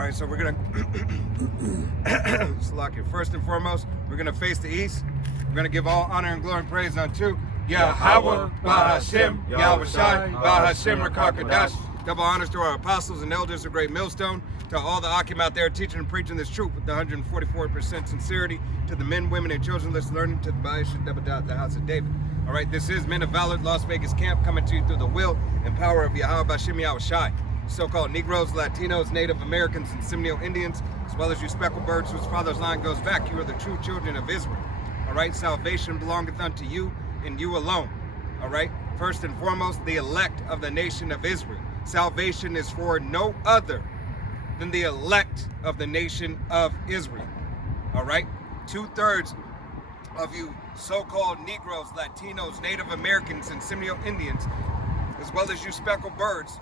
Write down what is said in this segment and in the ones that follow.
right, so we're gonna first and foremost, we're gonna face the east. We're gonna give all honor and glory and praise unto Yahweh, Bahashem, Yahweh Shai, Bahashem, Rakakadash. Double honors to our apostles and elders of Great Millstone, to all the Akim out there teaching and preaching this truth with the 144% sincerity, to the men, women, and children that's learning, to the Ba'ish Debadat, the house of David. All right, this is Men of Valor, Las Vegas camp, coming to you through the will and power of Yahweh, Bahashem, Yahweh Shai. So-called Negroes, Latinos, Native Americans, and Seminole Indians, as well as you speckled birds whose father's line goes back, you are the true children of Israel. All right, salvation belongeth unto you and you alone. All right, first and foremost, the elect of the nation of Israel. Salvation is for no other than the elect of the nation of Israel. All right, 2/3 of you so-called Negroes, Latinos, Native Americans, and Seminole Indians, as well as you speckled birds,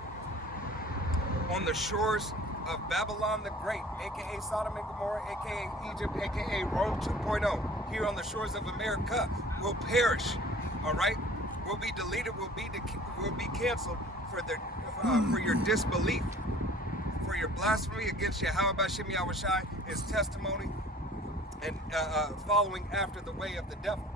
on the shores of Babylon the Great, aka Sodom and Gomorrah, aka Egypt, aka Rome 2.0, here on the shores of America, will perish. All right, will be deleted, will be canceled for your disbelief, for your blasphemy against Yahweh Bahashem Yahweh Shai, his testimony, and following after the way of the devil.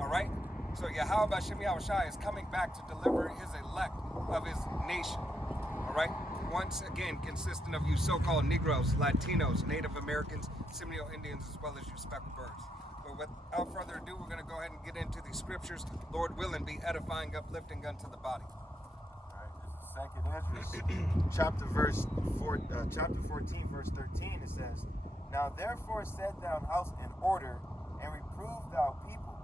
All right, so Yahweh Bahashem Yahweh Shai is coming back to deliver his elect of his nation. All right, once again consistent of you so-called Negroes, Latinos, Native Americans, Seminole Indians, as well as you speckled birds. But without further ado, we're going to go ahead and get into the scriptures, Lord willing, be edifying, uplifting unto the body. Second Esdras, chapter 14, verse 13, it says, "Now therefore set thou house in order, and reprove thou people.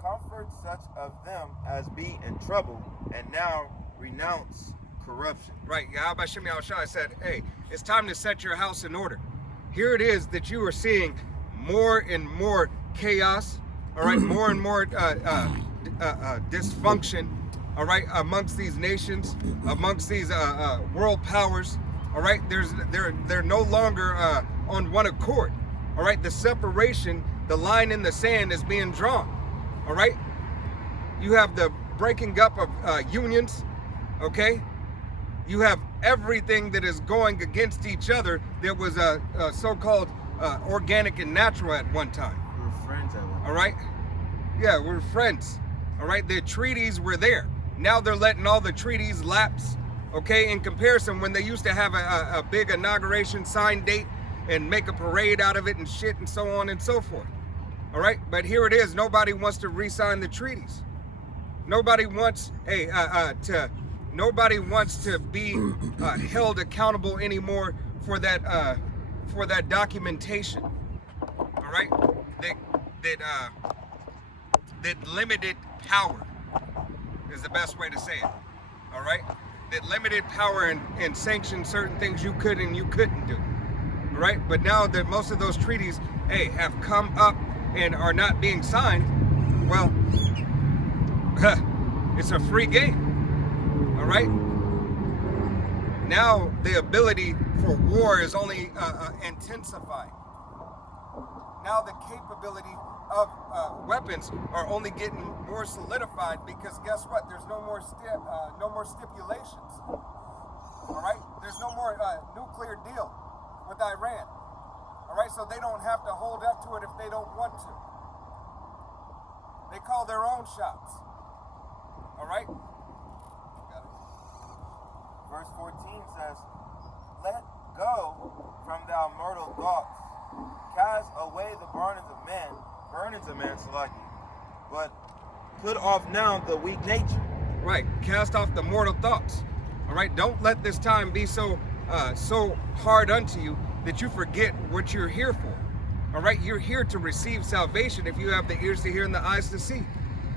Comfort such of them as be in trouble, and now renounce corruption." Right, Yahweh Bahashem Yahweh Shai said, hey, it's time to set your house in order. Here it is that you are seeing more and more chaos, all right, more and more dysfunction, all right, amongst these nations, amongst these world powers, all right. They're no longer on one accord, all right. The separation, the line in the sand is being drawn, all right. You have the breaking up of unions, okay. You have everything that is going against each other that was so-called organic and natural at one time. We were friends at one time. All right? Yeah, we're friends. All right? The treaties were there. Now they're letting all the treaties lapse, okay? In comparison, when they used to have a big inauguration sign date and make a parade out of it and shit and so on and so forth. All right? But here it is. Nobody wants to re-sign the treaties. Nobody wants Nobody wants to be held accountable anymore for that documentation. All right, that limited power is the best way to say it. All right, that limited power and sanctioned certain things you could and you couldn't do. All right, but now that most of those treaties, have come up and are not being signed, well, it's a free game. All right. Now the ability for war is only intensified. Now the capability of weapons are only getting more solidified because guess what? There's no more stipulations. All right. There's no more nuclear deal with Iran. All right. So they don't have to hold up to it if they don't want to. They call their own shots. All right. Verse 14 says, "Let go from thy mortal thoughts. Cast away the burnings of man, Salaki, but put off now the weak nature." Right, cast off the mortal thoughts. All right, don't let this time be so hard unto you that you forget what you're here for. All right, you're here to receive salvation if you have the ears to hear and the eyes to see.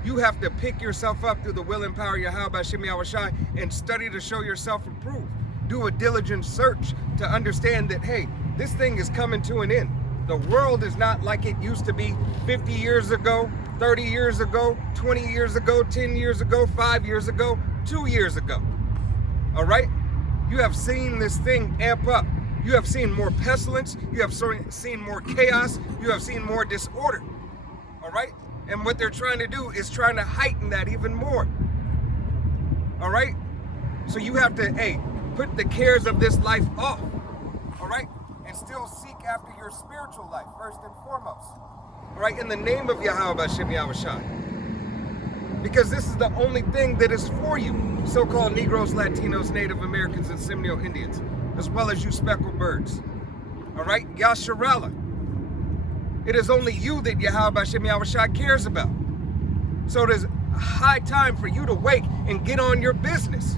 You have to pick yourself up through the will and power of Yahweh Bahashem Yahweh Shai and study to show yourself approved. Do a diligent search to understand that, hey, this thing is coming to an end. The world is not like it used to be 50 years ago, 30 years ago, 20 years ago, 10 years ago, 5 years ago, 2 years ago. All right? You have seen this thing amp up. You have seen more pestilence. You have seen more chaos. You have seen more disorder. All right? And what they're trying to do is trying to heighten that even more. All right? So you have to, put the cares of this life off. All right? still seek after your spiritual life, first and foremost. All right, in the name of Yahweh Hashem Yahushai. Because this is the only thing that is for you, so-called Negroes, Latinos, Native Americans, and Seminole Indians, as well as you speckled birds. All right, Yasharallah. It is only you that Yahweh Hashem Yahushai cares about. So it is high time for you to wake and get on your business.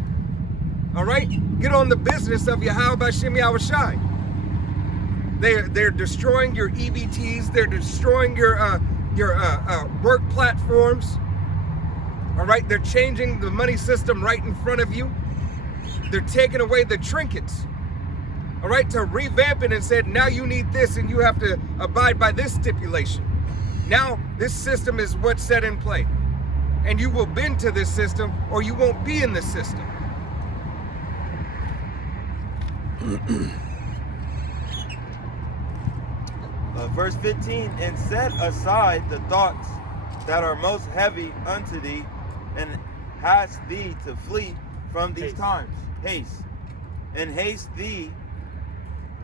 All right? Get on the business of Yahweh Hashem Yahushai. They're destroying your EBTs. They're destroying your work platforms. All right? They're changing the money system right in front of you. They're taking away the trinkets. All right? To revamp it and said, now you need this and you have to abide by this stipulation. Now this system is what's set in play. And you will bend to this system or you won't be in this system. Verse 15, and set aside the thoughts that are most heavy unto thee, and haste thee to flee from these times. Haste. And haste thee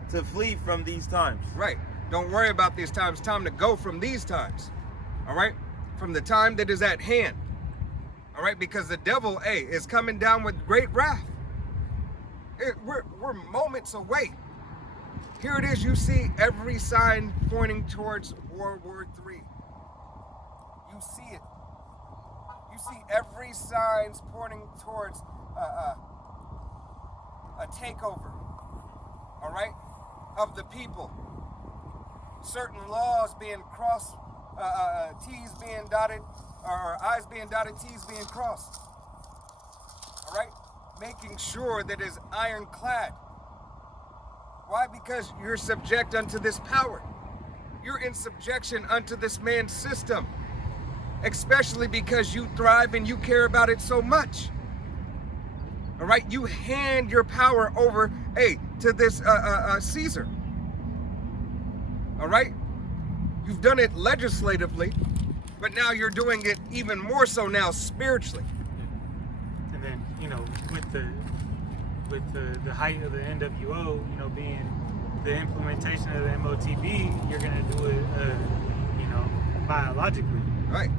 to flee from these times. Right. Don't worry about these times. Time to go from these times. All right? From the time that is at hand. All right? Because the devil, is coming down with great wrath. We're moments away. Here it is. You see every sign pointing towards World War III. You see it. You see every signs pointing towards a takeover. All right? Of the people. Certain laws being crossed, T's being dotted, or I's being dotted, T's being crossed. All right? Making sure that it's ironclad. Why? Because you're subject unto this power. You're in subjection unto this man's system. Especially because you thrive and you care about it so much. All right? You hand your power over, to this Caesar. All right? You've done it legislatively, but now you're doing it even more so now spiritually. And then, with the height of the NWO, being the implementation of the MOTB, you're gonna do it, biologically. Right.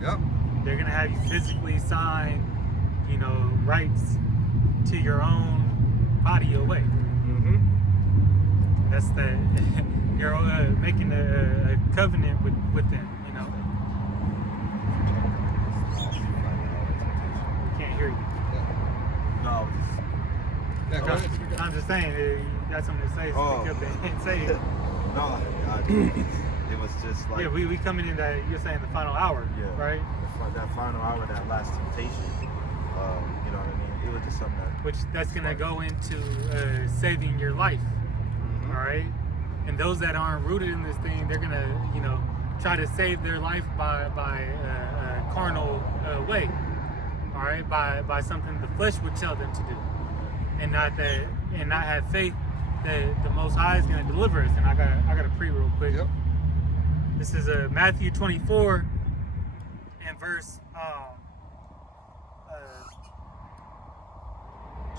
Yep. They're gonna have you physically sign, rights to your own body away. Mm-hmm. That's you're making a covenant with them. We can't hear you. No. I'm just saying, you got something to say, so speak up and say it. No, it was just like... Yeah, we coming in that, you're saying the final hour, right? That final hour, that last temptation, you know what I mean? It was just something that... That's going to go into saving your life, all right? And those that aren't rooted in this thing, they're going to, try to save their life by a carnal way, all right? By something the flesh would tell them to do. And not have faith that the Most High is going to deliver us. And I got to pray real quick. Yep. This is Matthew 24 and verse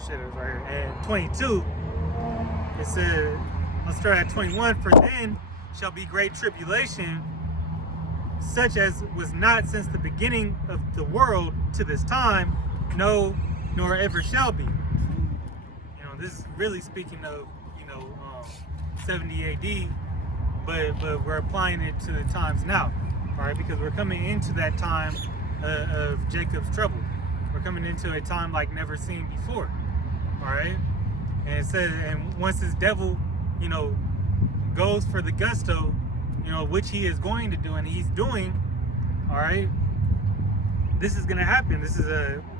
it was right here. And 22. It says, let's start at 21. For then shall be great tribulation, such as was not since the beginning of the world to this time, no, nor ever shall be. This is really speaking of 70 AD, but we're applying it to the times now, all right? Because we're coming into that time of Jacob's trouble. We're coming into a time like never seen before, all right? And it says, and once this devil, goes for the gusto, which he is going to do, and he's doing, all right? This is going to happen. This is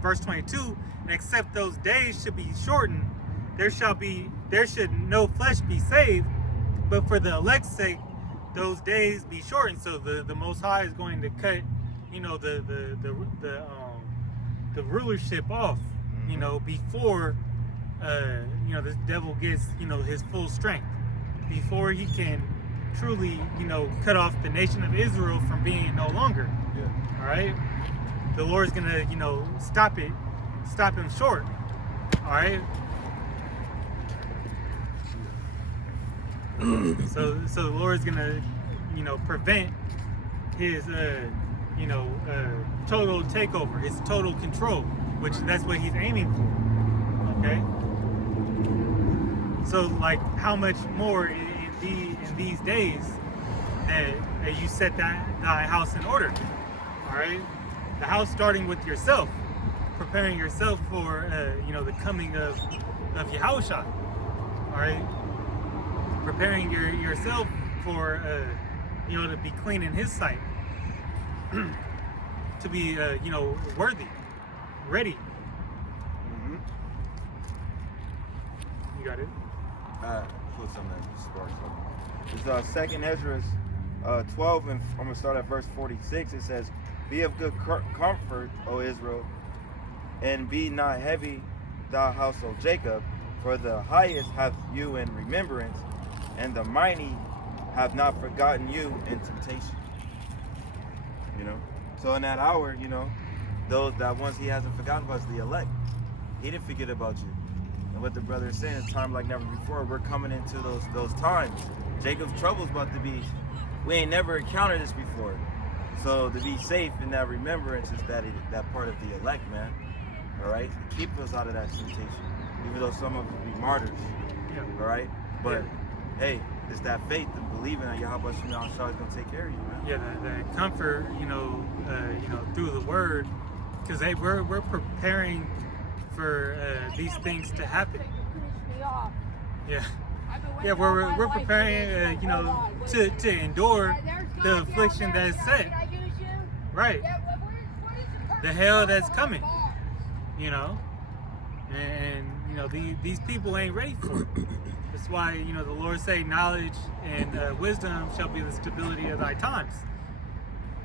verse 22. And except those days should be shortened, there should no flesh be saved, but for the elect's sake, those days be shortened. So the Most High is going to cut, the rulership off, before, this devil gets, his full strength, before he can truly, cut off the nation of Israel from being no longer. Yeah. All right. The Lord's gonna, stop him short. All right. So the Lord's gonna, prevent his, total takeover, his total control, which that's what he's aiming for. Okay. So like, how much more in these days that you set thy house in order? All right. The house starting with yourself, preparing yourself for, the coming of Yahushua. All right. Preparing yourself for, to be clean in His sight, to be, worthy, ready. Mm-hmm. You got it. Put something that sparks something. It's Second Ezra 12, and I'm gonna start at verse 46. It says, "Be of good comfort, O Israel, and be not heavy, thou house of Jacob, for the highest hath you in remembrance, and the mighty have not forgotten you in temptation." So in that hour, those that ones He hasn't forgotten about is the elect. He didn't forget about you. And what the brother is saying is time like never before. We're coming into those times. Jacob's trouble's about to be. We ain't never encountered this before. So to be safe in that remembrance is that part of the elect, man. All right, keep us out of that temptation. Even though some of us be martyrs. Yeah. All right, but hey, it's that faith and believing that Yahweh Shai is gonna take care of you, man. Yeah, the comfort, through the Word, because we're preparing for these things to happen. Yeah, we're preparing, to endure the affliction that is set. Right. The hell that's coming. And these people ain't ready for it. That's why, the Lord say knowledge and wisdom shall be the stability of thy times.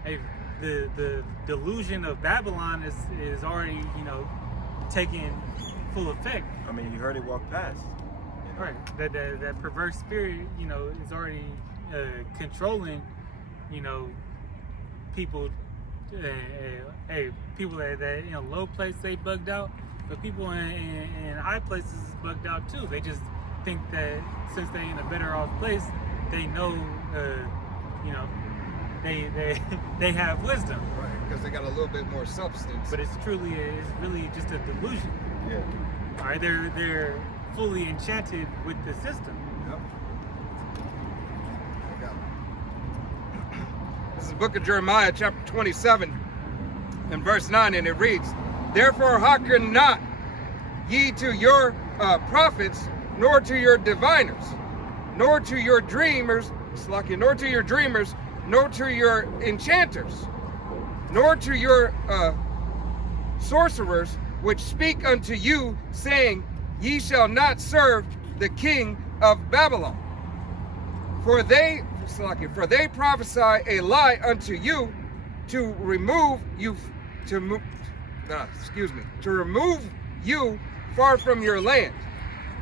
Hey, the delusion of Babylon is already, taking full effect. I mean, you heard it walk past. Right. That perverse spirit, is already controlling, people. People that in a low place they bugged out, but people in high places is bugged out too. They just think that since they in a better off place, they know, they have wisdom. Right, because they got a little bit more substance. But it's really just a delusion. Yeah. All right, they're fully enchanted with the system. Yep. I got it. This is the book of Jeremiah, chapter 27, and verse 9, and it reads, "Therefore hearken not ye to your prophets, nor to your diviners, nor to your dreamers, nor to your dreamers, nor to your enchanters, nor to your sorcerers, which speak unto you, saying, Ye shall not serve the king of Babylon. For they prophesy a lie unto you to remove you far from your land,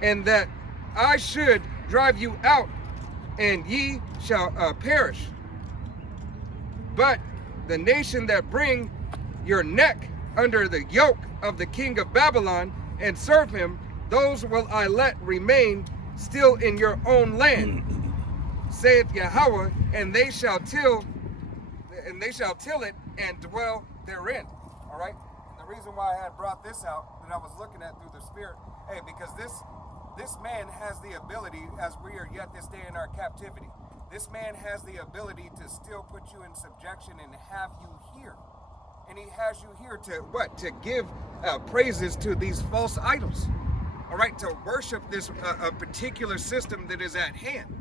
and that I should drive you out, and ye shall perish. But the nation that bring your neck under the yoke of the king of Babylon and serve him, those will I let remain still in your own land, saith Yahweh, and they shall till it and dwell therein." All right. The reason why I had brought this out that I was looking at through the Spirit, because this man has the ability, as we are yet this day in our captivity, this man has the ability to still put you in subjection and have you here. And he has you here to what? To give praises to these false idols. All right, to worship this a particular system that is at hand.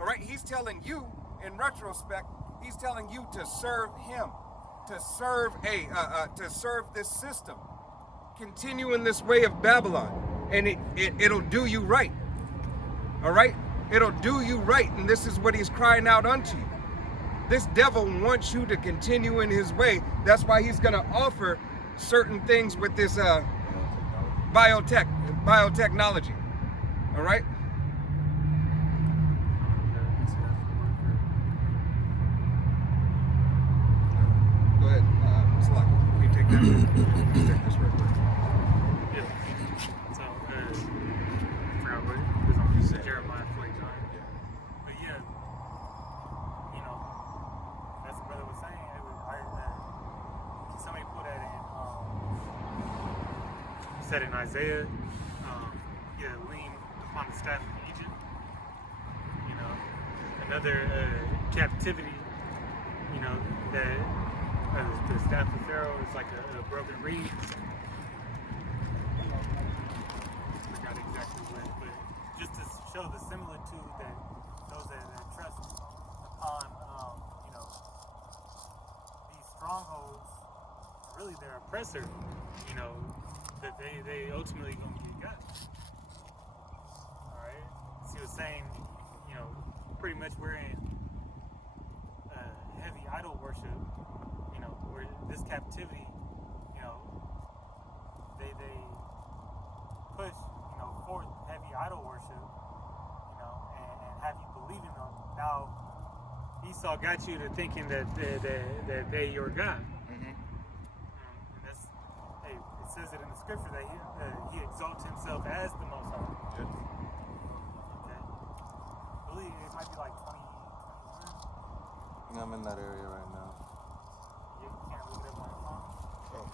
All right, he's telling you, in retrospect, he's telling you to serve him, to serve this system. Continue in this way of Babylon, and it'll do you right. All right, it'll do you right, and this is what he's crying out unto you. This devil wants you to continue in his way. That's why he's going to offer certain things with this biotechnology. All right? Go ahead, Salaki. You take that. Take this real quick. Yeah. So, I forgot what it was on. Jeremiah 49. said in Isaiah, lean upon the staff of Egypt. You know, another captivity. You know that the staff of Pharaoh is like a broken reed. I forgot exactly what, but just to show the similitude that those that trust upon, these strongholds, really their oppressor, that they ultimately going to get got. All right. So he was saying, pretty much we're in heavy idol worship. Where this captivity, they push, forth heavy idol worship, and have you believe in them. Now, Esau got you to thinking that they your God. Mm-hmm. And that's, it says it in the scripture that he exalts himself as the Most High. Good. Okay. I believe it might be like 20, 21. I'm in that area right now. You can't look it up on your phone. Oh,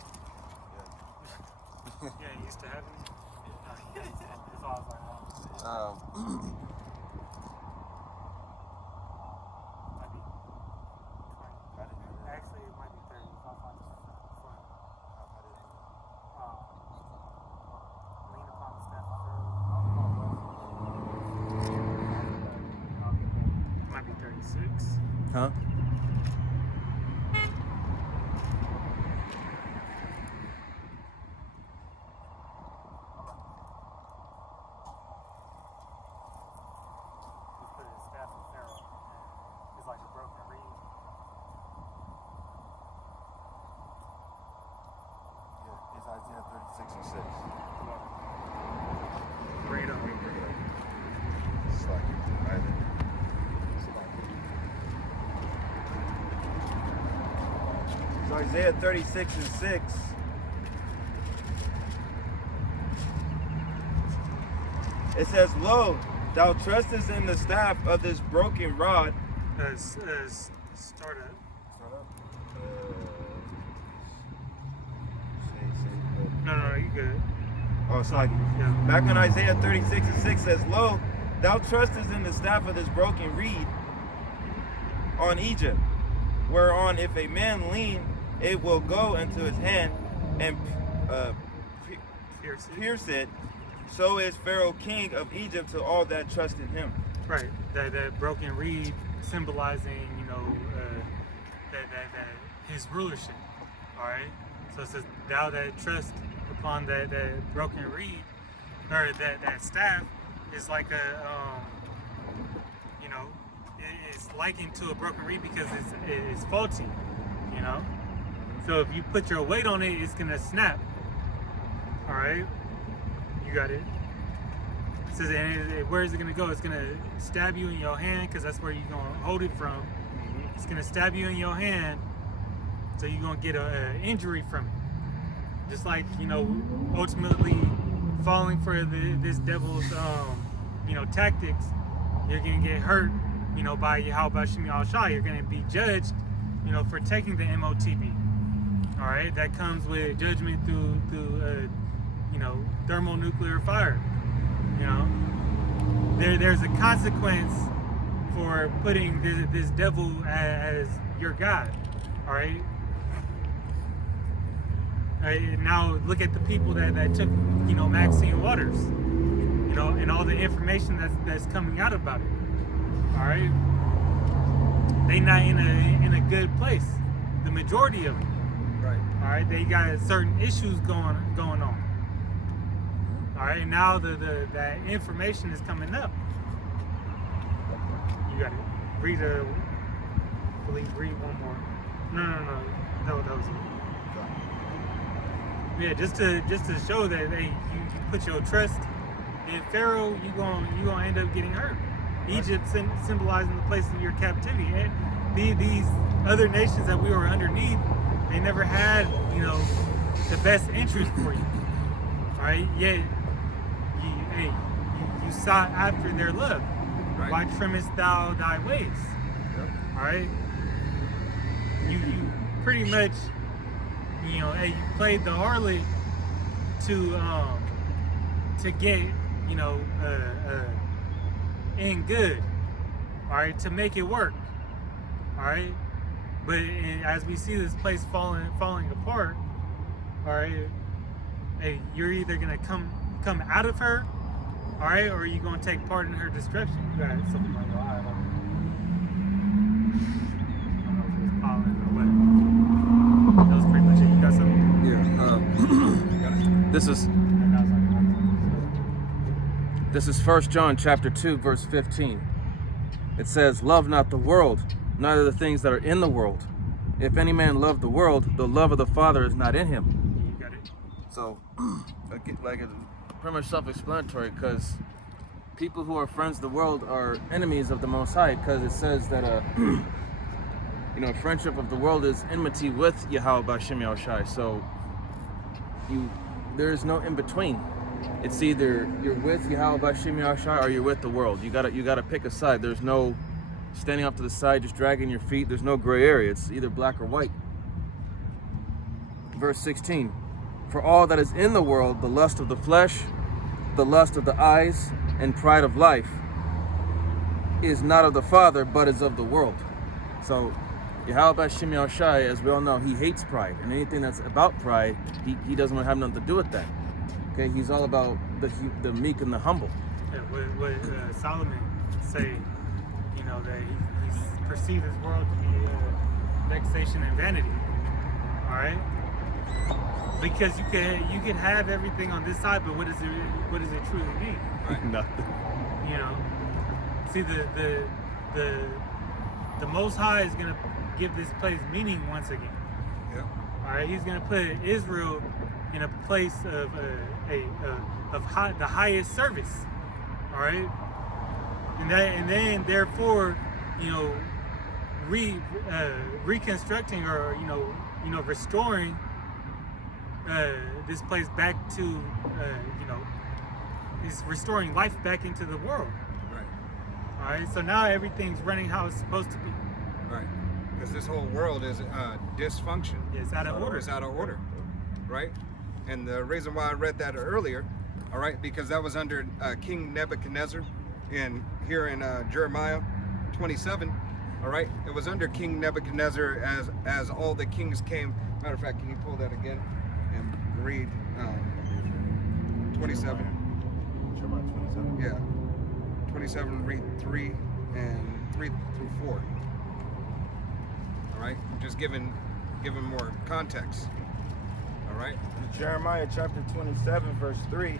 yeah. Yeah, you used to have it. That's why I was like, might be 20. Actually, it might be 30. If I find it before. Lean upon the staff of Pharaoh. Might be 36. Huh? Just put it as staff of Pharaoh. It's like a broken reed. Yeah, it's Isaiah 36 and 6. Read on. It's like either. So Isaiah 36 and 6. It says, Lo, thou trustest in the staff of this broken rod. Start up. No, you good. Oh, it's like Yeah. back when Isaiah 36 and 6 says, Lo, thou trustest in the staff of this broken reed on Egypt, whereon if a man lean, it will go into his hand and pierce it. So is Pharaoh king of Egypt to all that trust in him. Right. That broken reed symbolizing, that his rulership. All right. So it says, "Thou that trust upon that broken reed, or that staff, is like it's likened to a broken reed because it's faulty. So if you put your weight on it, it's gonna snap. All right. You got it. It says, and where is it gonna go? It's gonna stab you in your hand because that's where you're gonna hold it from. It's gonna stab you in your hand, so you're gonna get an injury from it. Just like ultimately falling for this devil's tactics, you're gonna get hurt. By Yahweh Shem Yahushua, you're gonna be judged. For taking the MOTB. All right, that comes with judgment through thermonuclear fire. There's a consequence for putting this devil as your God. All right. Now look at the people that took Maxine Waters. And all the information that's coming out about it. All right. They not in a good place. The majority of them. Right. All right, they got certain issues going on. All right, now that information is coming up. You got to read read one more. No. That was it. Yeah, just to show that you put your trust in Pharaoh, you gonna end up getting hurt. Egypt symbolizing the place of your captivity. And these other nations that we were underneath, they never had, the best interest for you. All right, yet you sought after their love. Right. Why trimmest thou thy ways? Yep. All right, you pretty much, you played the harlot to get, you know, in good, all right, to make it work, all right. But as we see this place falling apart, all right, hey, you're either gonna come out of her, all right, or you're gonna take part in her destruction. You got something like that. I don't know if it was pollen or what. That was pretty much it. You got something? Yeah. This is 1 John chapter 2, verse 15. It says, "Love not the world, neither the things that are in the world. If any man love the world, the love of the Father is not in him." You got it. So, like it's pretty much self-explanatory, because people who are friends of the world are enemies of the Most High, because it says that you know, friendship of the world is enmity with Yahweh B'Shem Yahushai. So there's no in between. It's either you're with Yahweh B'Shem Yahushai or you're with the world. You gotta pick a side. There's no standing off to the side, just dragging your feet. There's no gray area. It's either black or white. Verse 16. "For all that is in the world, the lust of the flesh, the lust of the eyes, and pride of life, is not of the Father, but is of the world." So Yahweh B'Shem Yahushai, as we all know, he hates pride, and anything that's about pride, he doesn't want to have nothing to do with that. Okay, he's all about the meek and the humble. Yeah, what Solomon say, you know, that he perceived this world to be vexation and vanity. All right, because you can have everything on this side, but what does it truly mean? Nothing. You know, see the Most High is gonna give this place meaning once again. Yeah. All right, he's gonna put Israel in a place of the highest service. All right, and then therefore, you know, reconstructing or you know restoring this place back to you know, is restoring life back into the world. Right. All right, so now everything's running how it's supposed to be. Right. Because this whole world is dysfunction. It's out of order. It's out of order. Right. And the reason why I read that earlier, all right, because that was under King Nebuchadnezzar here in Jeremiah 27. All right, it was under King Nebuchadnezzar as all the kings came. Matter of fact, can you pull that again and read 27? Jeremiah 27. Yeah, 27. Read 3 through 4. All right, just giving more context. All right. In Jeremiah chapter 27, verse 3,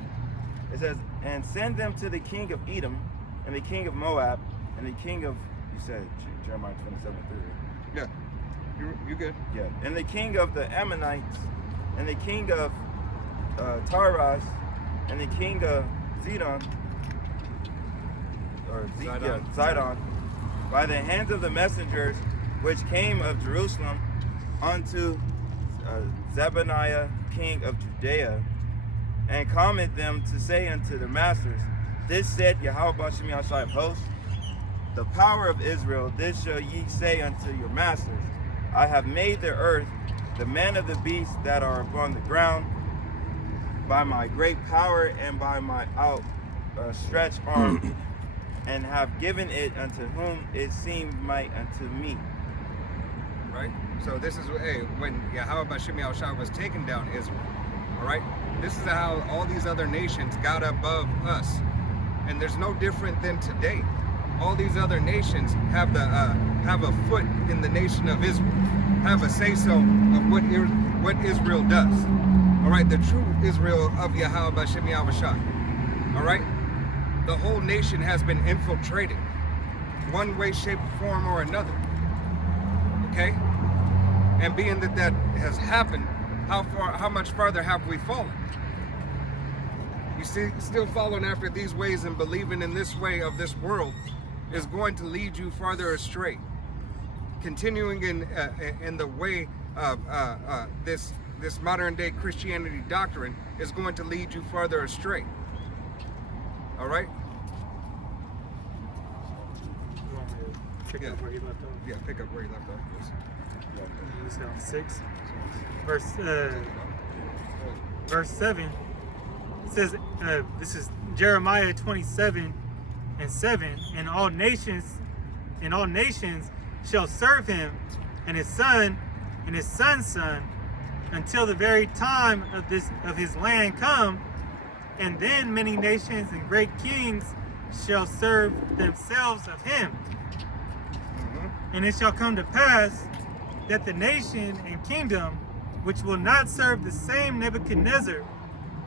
it says, "And send them to the king of Edom, and the king of Moab, and the king of," you said Jeremiah 27:3. Yeah, you good. Yeah, "and the king of the Ammonites, and the king of Taras, and the king of Zidon, or Zidon, by the hands of the messengers which came of Jerusalem unto Zebaniah king of Judea, and command them to say unto their masters, This said Yahweh B'Shem Yahushai of hosts, the power of Israel, this shall ye say unto your masters, I have made the earth, the man of the beasts that are upon the ground, by my great power and by my outstretched arm, and have given it unto whom it seemed might unto me." Right? So this is when Yahweh B'Shem Yahushai was taking down Israel. All right? This is how all these other nations got above us. And there's no different than today. All these other nations have a foot in the nation of Israel, have a say-so of what Israel does. All right? The true Israel of Yahweh B'Shem Yahushai. All right? The whole nation has been infiltrated, one way, shape, form, or another. Okay? And being that has happened, how much farther have we fallen? You see, still following after these ways and believing in this way of this world is going to lead you farther astray. Continuing in the way of this modern day Christianity doctrine is going to lead you farther astray. All right? You want me to pick up where he left off? Yeah, pick up where you left off, please. You said on 6. Verse 7. says, this is Jeremiah 27:7, and all nations shall serve him, and his son and his son's son, until the very time of his land come, and then many nations and great kings shall serve themselves of him. And it shall come to pass that the nation and kingdom which will not serve the same Nebuchadnezzar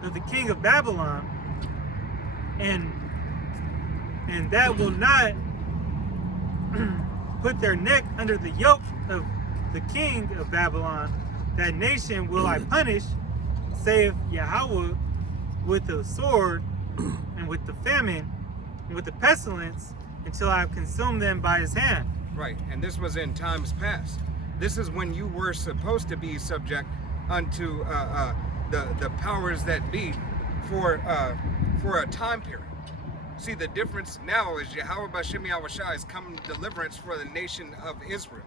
of the king of Babylon, and that will not put their neck under the yoke of the king of Babylon, that nation will I punish, saith Yahweh, with the sword and with the famine and with the pestilence, until I have consumed them by his hand. Right, and this was in times past. This is when you were supposed to be subject unto the powers that be for a time period. See, the difference now is Yahweh B'Shem Yahushua is coming deliverance for the nation of Israel.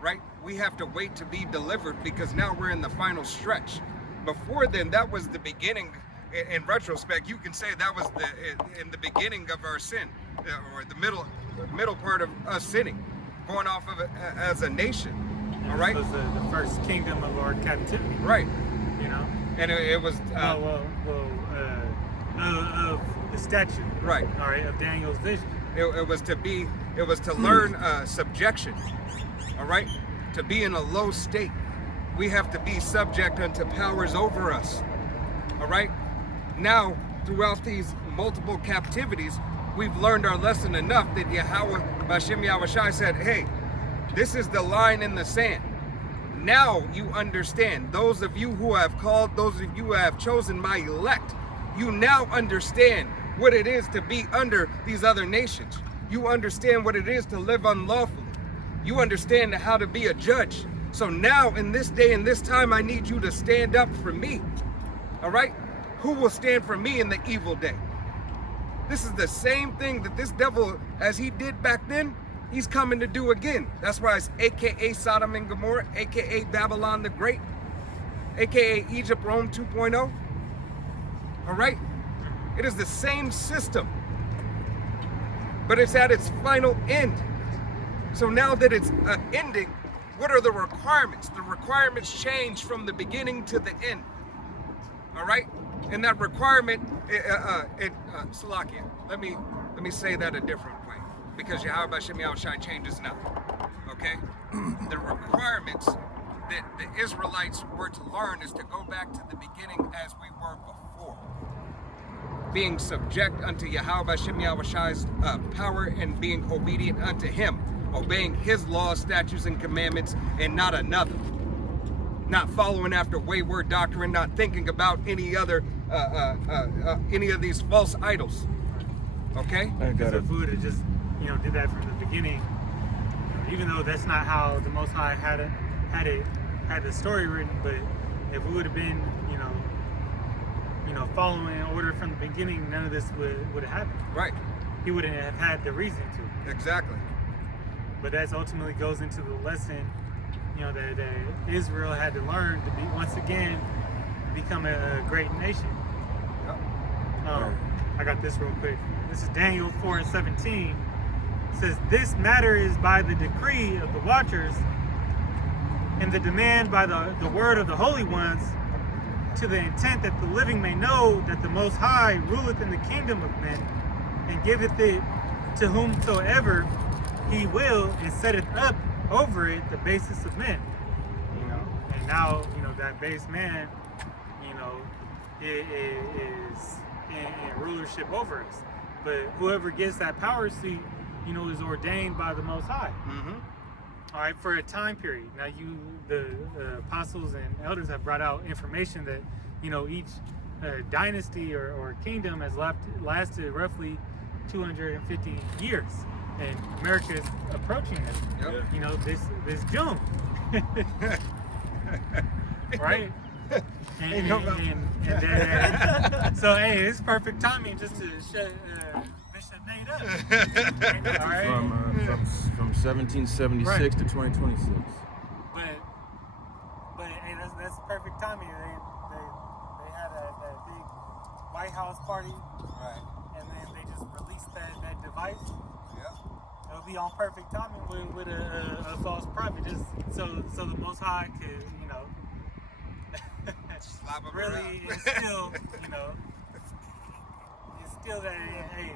Right? We have to wait to be delivered because now we're in the final stretch. Before then, that was the beginning. In retrospect, you can say that was in the beginning of our sin, or the middle part of us sinning, going off of it as a nation. All right. This was the first kingdom of our captivity. Right. You know. And it was. Of the statue. Right. All right. Of Daniel's vision. It was to learn subjection. All right. To be in a low state, we have to be subject unto powers over us. All right. Now, throughout these multiple captivities, we've learned our lesson enough that Yahweh B'Shem Yahushua said, hey, this is the line in the sand. Now you understand. Those of you who have called, those of you who have chosen my elect, you now understand what it is to be under these other nations. You understand what it is to live unlawfully. You understand how to be a judge. So now in this day and this time, I need you to stand up for me. All right? Who will stand for me in the evil day? This is the same thing that this devil, as he did back then, he's coming to do again. That's why it's AKA Sodom and Gomorrah, AKA Babylon the Great, AKA Egypt, Rome 2.0. All right? It is the same system, but it's at its final end. So now that it's ending, what are the requirements? The requirements change from the beginning to the end. All right? And that requirement, Salakia, let me say that a different way, because Yahweh B'Shem Yahushua changes nothing. Okay? The requirements that the Israelites were to learn is to go back to the beginning as we were before. Being subject unto Yahweh B'Shem Yahushua's power and being obedient unto him. Obeying his laws, statutes, and commandments, and not another. Not following after wayward doctrine, not thinking about any other, any of these false idols. Okay? Because if we would have just, did that from the beginning, even though that's not how the Most High had the story written, but if we would have been, following order from the beginning, none of this would have happened. Right. He wouldn't have had the reason to. Exactly. But that ultimately goes into the lesson, that Israel had to learn to be, once again, become a great nation. Yep. I got this real quick. This is Daniel 4:17. It says, this matter is by the decree of the watchers and the demand by the word of the holy ones, to the intent that the living may know that the Most High ruleth in the kingdom of men and giveth it to whomsoever he will, and setteth up over it the basis of men. And now, that base man, is in rulership over us. But whoever gets that power seat, is ordained by the Most High. Mm-hmm. All right, for a time period. Now, the apostles and elders have brought out information that, each dynasty or kingdom has lasted roughly 250 years. And America is approaching this. Yep. This June. Right? So, hey, it's perfect timing just to shut Bishop Nate up. All right? From 1776 Right. to 2026. But hey, that's perfect timing. They had that big White House party, Right. and then they just released that device. Yeah. It'll be on perfect timing with a false prophet, just so the Most High could, you know, Slap 'em really around. instill, you know, instill that hey,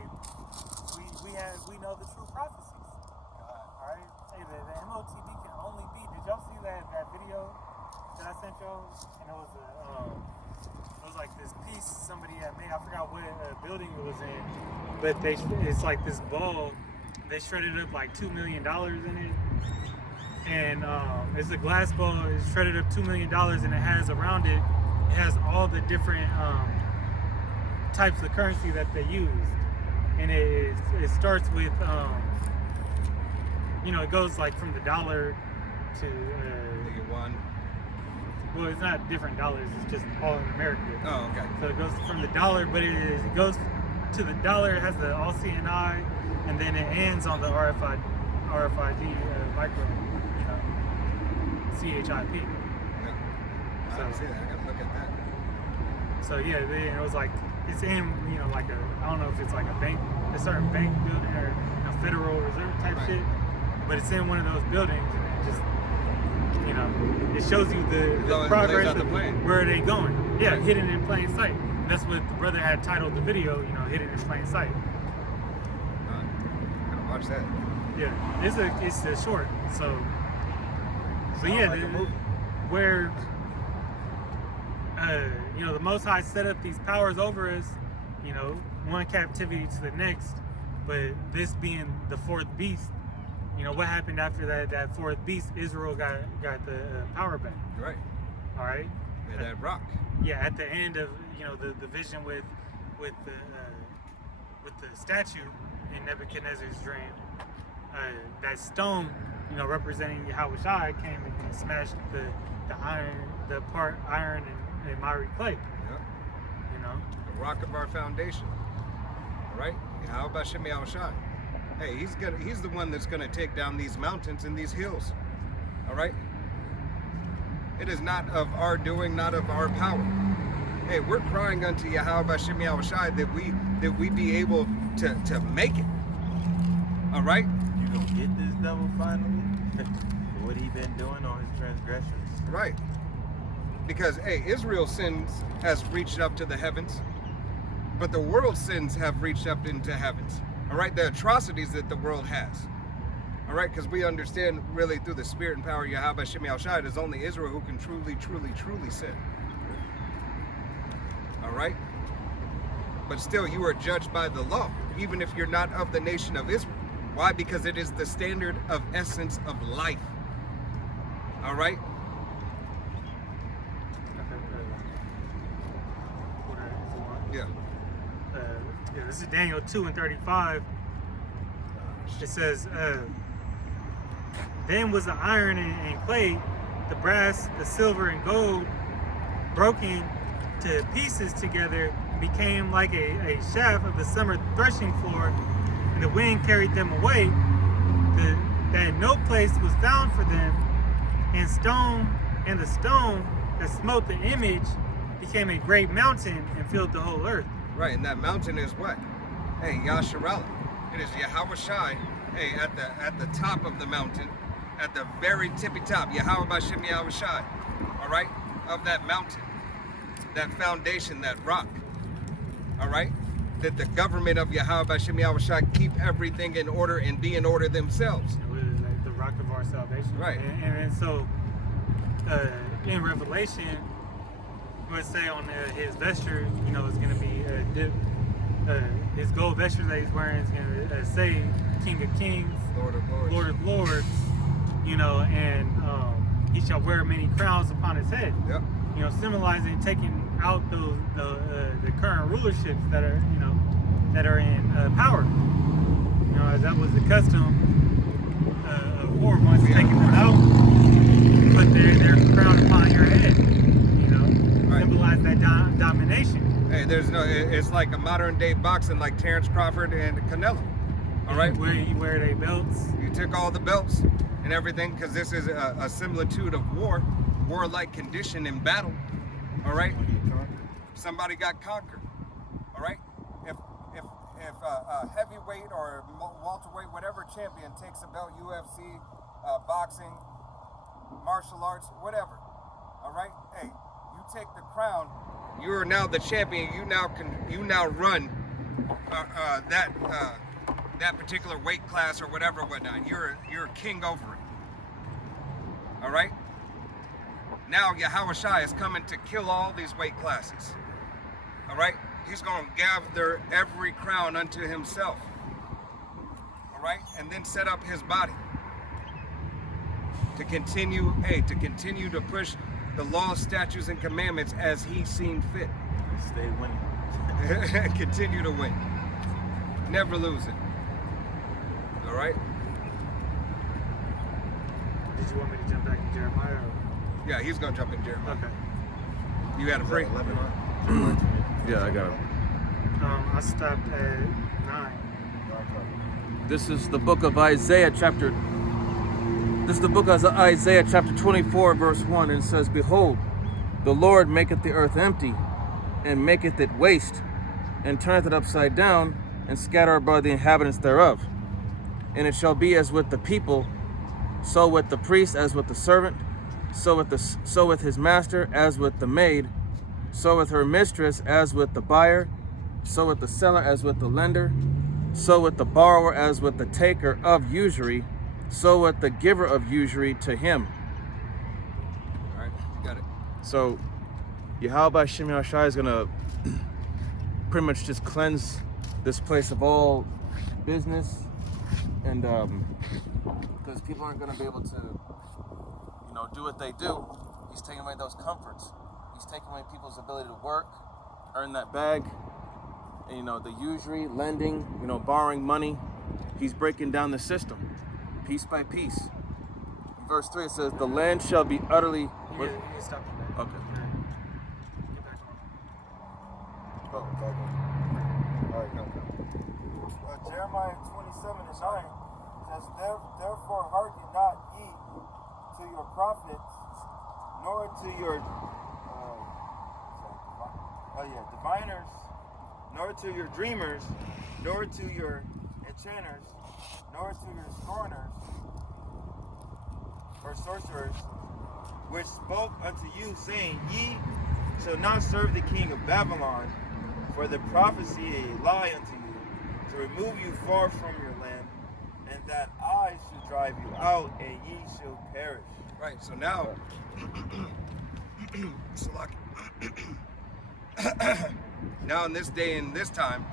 we know the true prophecies. All right, hey, the MOTD can only be. Did y'all see that video that I sent y'all? And it was like this piece somebody had made. I forgot what building it was in, but it's like this ball. They shredded up like $2 million in it, and it's a glass ball. It's shredded up $2 million, and it has around it, it has all the different types of currency that they use, and it starts with you know, it goes like from the dollar to You won. well, it's not different dollars. It's just all in America. Oh, okay. So it goes from the dollar, but it goes to the dollar. It has the all CNI, and then it ends on the RFID micro, you know, CHIP. Yeah. I So- don't see that. I gotta look at that. So yeah, then it was like it's in, you know, like I don't know if it's like a certain bank building or a Federal Reserve type Right. shit, but it's in one of those buildings, and it just, you know, it shows you the lays progress out the of plan. where are they going. Yeah, hidden in plain sight. That's what the brother had titled the video, you know, hidden in plain sight. Gotta watch that. Yeah, it's a short. So, but Sounds yeah, like a movie. where you know, the Most High set up these powers over us, you know, one captivity to the next, but this being the fourth beast, you know, what happened after that fourth beast? Israel got the power back. Right. All right. Yeah, that rock. Yeah, at the end of, you know, the vision with the statue in Nebuchadnezzar's dream, that stone, you know, representing Yahushua came and smashed the part iron and miry clay. Yeah. You know. The rock of our foundation. All right. How about Shemi Awashai? Hey, he's the one that's gonna take down these mountains and these hills. All right. It is not of our doing, not of our power. Hey, we're crying unto Yahweh Shemi Awashai that we be able to make it. All right. You gonna get this devil finally? What he been doing on his transgressions? Right. Because, hey, Israel's sins has reached up to the heavens, but the world's sins have reached up into heavens. All right, the atrocities that the world has. All right, because we understand really through the spirit and power of Yahweh Shemi Al-Shai, it is only Israel who can truly, truly, truly sin. All right? But still, you are judged by the law, even if you're not of the nation of Israel. Why? Because it is the standard of essence of life. All right? Yeah. Yeah, this is Daniel 2:35. It says, then was the iron and clay, the brass, the silver and gold, broken to pieces together, became like a shaft of the summer threshing floor, and the wind carried them away, that no place was found for them, and the stone that smote the image became a great mountain and filled the whole earth. Right, and that mountain is what? Hey, Yasharala. It is Yahweh Shai. Hey, at the top of the mountain, at the very tippy top, Yahweh Bashem Yahweh Shai. All right, of that mountain, that foundation, that rock. All right, that the government of Yahweh Bashem Yahweh Shai keep everything in order and be in order themselves. It was like the rock of our salvation. Right. And so in Revelation, we would say on his vesture, you know, it's going to be his gold vesture that he's wearing is going to say King of Kings, Lord of Lords. Lord of Lords, you know, and he shall wear many crowns upon his head. Yep. You know, symbolizing taking out those the current rulerships that are, you know, that are in power. You know, as that was the custom of war, once taking them out, put their crown upon your head. You know, Right. symbolize that domination. Hey, there's no. It's like a modern day boxing, like Terrence Crawford and Canelo. All right. Where you wear their belts. You took all the belts and everything because this is a similitude of war, warlike condition in battle. All right. Somebody got conquered. heavyweight or welterweight, whatever champion takes a belt, UFC, boxing, martial arts, whatever. All right, hey, you take the crown. You are now the champion. You now run that particular weight class or whatever, whatnot. You're a king over it. All right. Now Yahweh Shai is coming to kill all these weight classes. All right. He's going to gather every crown unto himself. All right, and then set up his body to continue to push the laws, statutes, and commandments as he seen fit. Stay winning. Continue to win. Never lose it. All right? Did you want me to jump back to Jeremiah? Or? Yeah, he's going to jump in Jeremiah. Okay. You got a break? 11 on? Yeah, I got it. I stopped at 9. This is the book of Isaiah chapter 24, verse 1, and it says, Behold, the Lord maketh the earth empty, and maketh it waste, and turneth it upside down, and scattereth abroad the inhabitants thereof. And it shall be as with the people, so with the priest, as with the servant, so with his master, as with the maid, so with her mistress, as with the buyer, so with the seller, as with the lender, so with the borrower, as with the taker of usury, so with the giver of usury to him. All right, you got it. So Yahweh Shem Yahushai is gonna pretty much just cleanse this place of all business, and because people aren't gonna be able to, do what they do. He's taking away those comforts. He's taking away people's ability to work, earn that bag, and, the usury, lending, borrowing money. He's breaking down the system, piece by piece. In verse 3 it says, the land shall be utterly... You can stop it back. Okay. Get back. Oh, okay. All right, go. Jeremiah 27 and 9 says, Therefore hearken not ye to your prophets, nor to your diviners, nor to your dreamers, nor to your enchanters, nor to your scorners or sorcerers, which spoke unto you, saying, Ye shall not serve the king of Babylon, for the prophecy a lie unto you, to remove you far from your land, and that I should drive you out, and ye shall perish. Right, so now, now in this day and this time,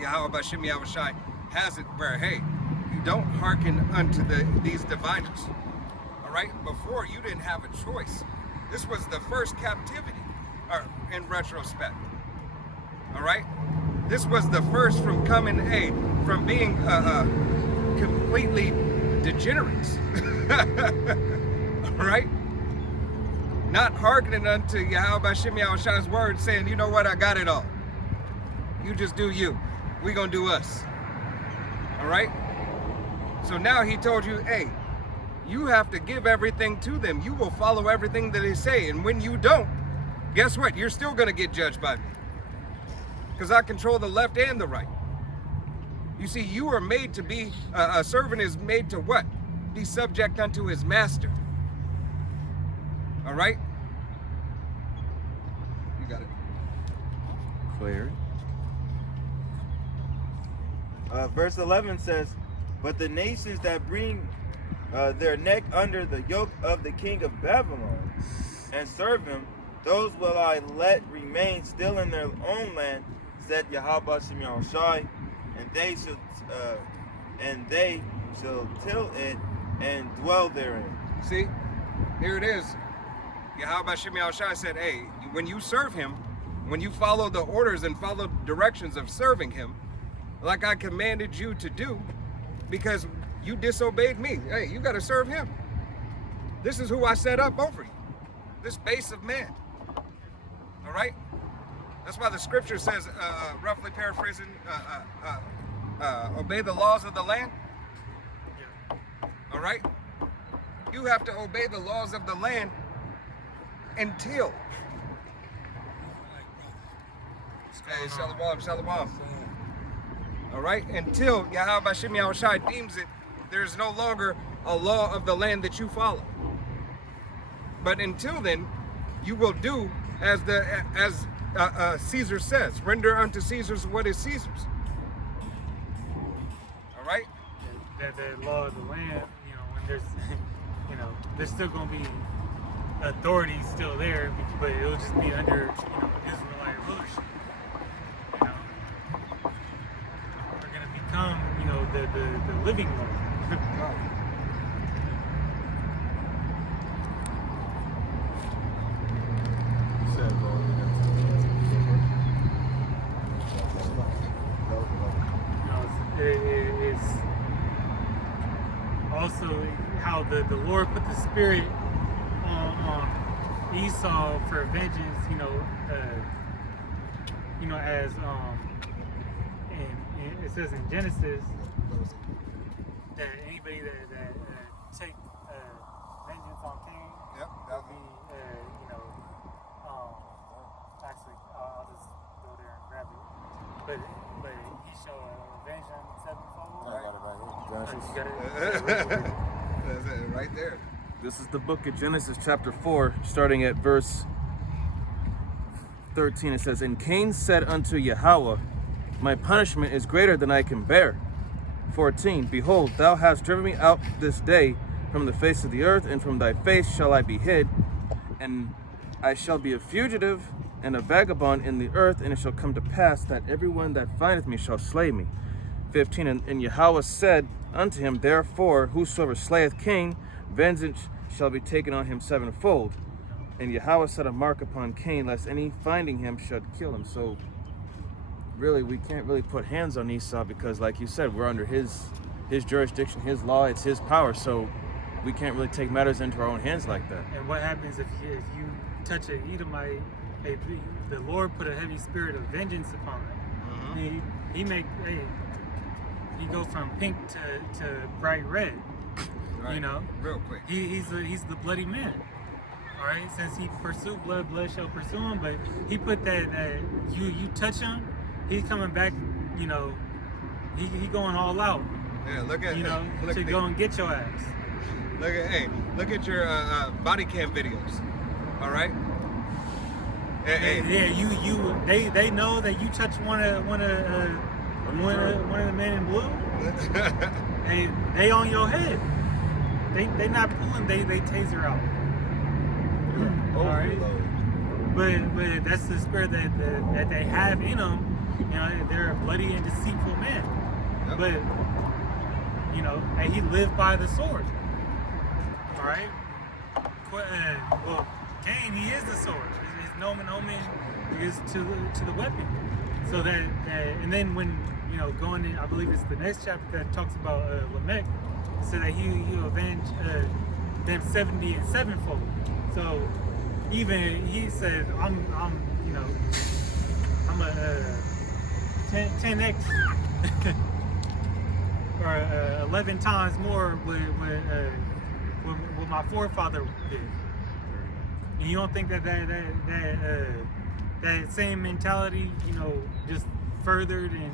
Yahweh Bashem Yahushai has it where, hey, you don't hearken unto these diviners. All right, before you didn't have a choice. This was the first captivity, or in retrospect. All right, this was the first from coming, from being completely degenerates. All right, not hearkening unto Yahweh Bashem Yahushai's word, saying, you know what, I got it all. You just do you. We gonna do us. All right. So now he told you, hey, you have to give everything to them. You will follow everything that they say. And when you don't, guess what? You're still going to get judged by me. Because I control the left and the right. You see, you are made to be, a servant is made to what? Be subject unto his master. All right? You got it. Clear. Verse 11 says, But the nations that bring their neck under the yoke of the king of Babylon and serve him, those will I let remain still in their own land, said Yahweh Shem Yahushai, and they shall till it and dwell therein. See, here it is. Yahweh Shem Yahushai said, hey, when you serve him, when you follow the orders and follow directions of serving him, like I commanded you to do, because you disobeyed me. Hey, you got to serve him. This is who I set up over you. This base of man. All right? That's why the scripture says, roughly paraphrasing, obey the laws of the land. All right? You have to obey the laws of the land until. Hey, shalom, shalom. All All right, until Yahweh Bashem Yahushai deems it, there is no longer a law of the land that you follow. But until then, you will do as Caesar says. Render unto Caesar's what is Caesar's. All right. The law of the land, when there's, there's still going to be authority still there, but it'll just be under, Israelite rulership. We're going to become, the living law. It's also how the Lord put the spirit on Esau for vengeance, as and it says in Genesis that anybody that take vengeance on Cain, Yep. will be, actually, I'll just go there and grab it. But he shall avenge them sevenfold. I got it right here. You got it? That's it, right there. This is the book of Genesis chapter 4, starting at verse 13. It says, And Cain said unto Yahweh, My punishment is greater than I can bear. 14. Behold, thou hast driven me out this day from the face of the earth, and from thy face shall I be hid, and I shall be a fugitive and a vagabond in the earth, and it shall come to pass that everyone that findeth me shall slay me. 15. And Yahweh said unto him, Therefore, whosoever slayeth Cain, vengeance shall be taken on him sevenfold. And Yahweh set a mark upon Cain, lest any finding him should kill him. So really, we can't really put hands on Esau because, like you said, we're under his jurisdiction, his law, it's his power. So we can't really take matters into our own hands like that. And what happens if you touch an Edomite? The Lord put a heavy spirit of vengeance upon him. He go from pink to bright red. Right. Real quick. He's the bloody man. All right, since he pursued blood shall pursue him. But he put that you touch him, he's coming back. He going all out. Yeah, look at to go and get your ass. Look at your body cam videos. All right. Hey. Yeah, they know that you touch one of the men in blue. they on your head. They not pulling. They taser out. All right. But that's the spirit that they have in them. They're a bloody and deceitful man. Yep. But and he lived by the sword. All right. Well, Cain, he is the sword. His nomen is to the weapon. So that and then when going in, I believe it's the next chapter that talks about Lamech, so that he avenge them 70 and sevenfold. So even he said, I'm a 10x or 11 times more what my forefather did. And you don't think that same mentality, just furthered and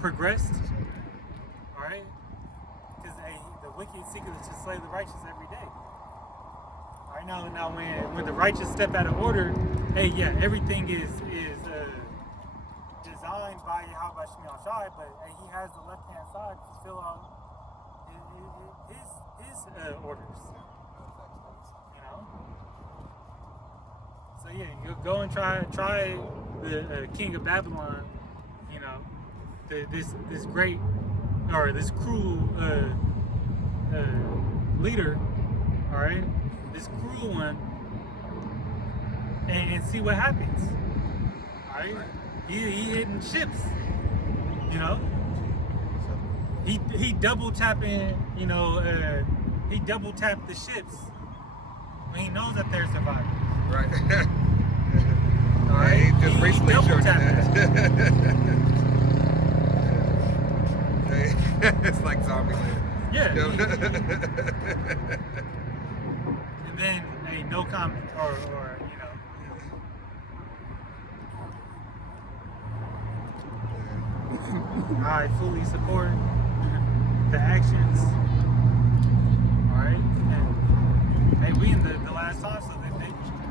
progressed? All right, because the wicked seeketh to slay the righteous every day. All right, now when the righteous step out of order, everything is designed by Yahweh Shem Yahushai, but he has the left hand side to fill out his orders. So yeah, you go and try the king of Babylon. This great or this cruel leader. All right, this cruel one, and see what happens. All right, he hitting ships. He double tapping. He double tapped the ships when he knows that they're survivors. Right. All right. He just recently double showed you tapping. that. It's like zombie land. Yeah. And then, no comment or I fully support the actions. Alright? And hey, we in the last time, so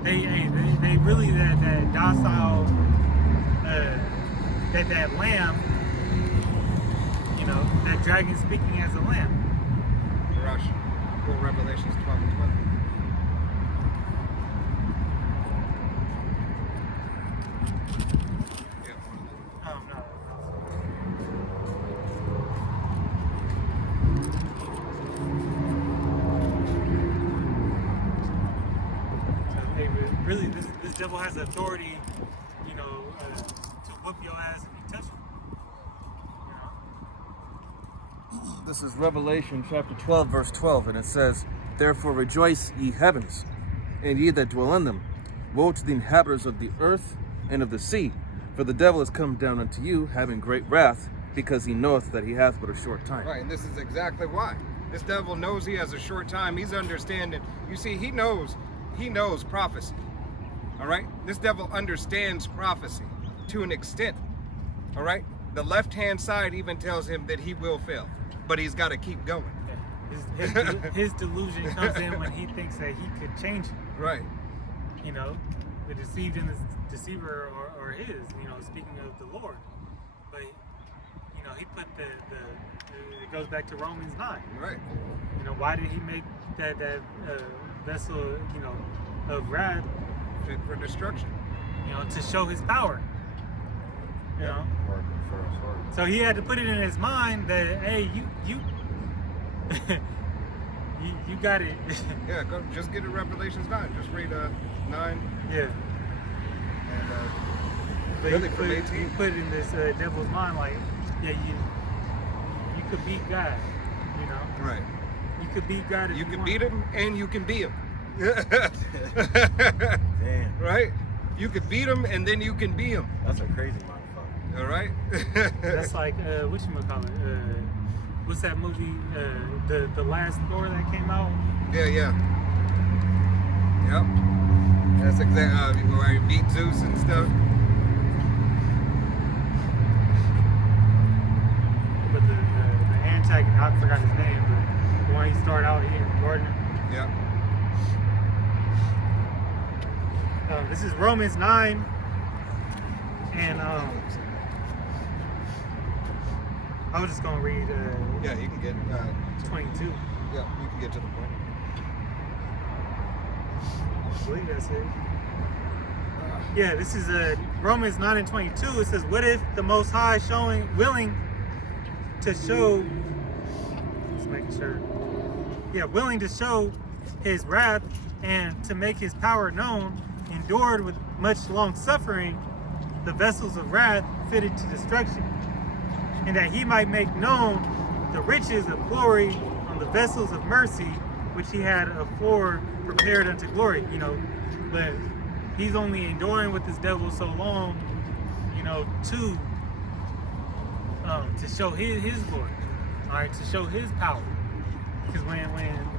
they really that docile that lamb, you know, that dragon speaking as a lamb. Rush. Well, Revelations 12 and 12. Yeah, one of them. Oh no. So, hey, really, this devil has authority, you know, to whoop your ass if you touch him. You know? This is Revelation chapter 12, verse 12, and it says, "Therefore rejoice, ye heavens, and ye that dwell in them. Woe to the inhabitants of the earth and of the sea, for the devil is come down unto you, having great wrath, because he knoweth that he hath but a short time." Right, and this is exactly why. This devil knows he has a short time. He's understanding. You see, he knows prophecy. All right? This devil understands prophecy to an extent. All right? The left-hand side even tells him that he will fail, but he's got to keep going. His delusion comes in when he thinks that he could change it. Right. You know, the deceived and the deceiver are his, you know, speaking of the Lord. But, you know, he put it goes back to Romans 9. Right. You know, why did he make that vessel, you know, of wrath, Fit for destruction. you know, to show his power? You know? Working for us. So he had to put it in his mind that, hey, you you got it. Yeah, go just get to Revelations 9. Just read 9 Yeah. and But really you from put, 18. you put in this devil's mind, like, yeah, you could beat God, you know. right. You could beat God if You can want. beat him and you can be him. Damn. Right? You can beat him and then you can be him. That's a crazy motherfucker. All right? That's like whatchamacallit, what's that movie? The last Thor that came out. Yeah. Yep. That's exactly where he beat Zeus and stuff. But the antagonist, I forgot his name, but the one he started out here in Jordan. Yeah. This is Romans 9, and I was just gonna read Yeah, you can get 22. yeah, you can get to the point. I believe that's it. Yeah, this is Romans 9 and 22. It says, "What if the Most High willing to show," just making sure. Yeah, willing to show his wrath and to make his power known, endured with much long suffering the vessels of wrath fitted to destruction, and that he might make known the riches of glory on the vessels of mercy which he had afore prepared unto glory." You know, but he's only enduring with this devil so long, you know, to show his glory, all right, to show his power. Because when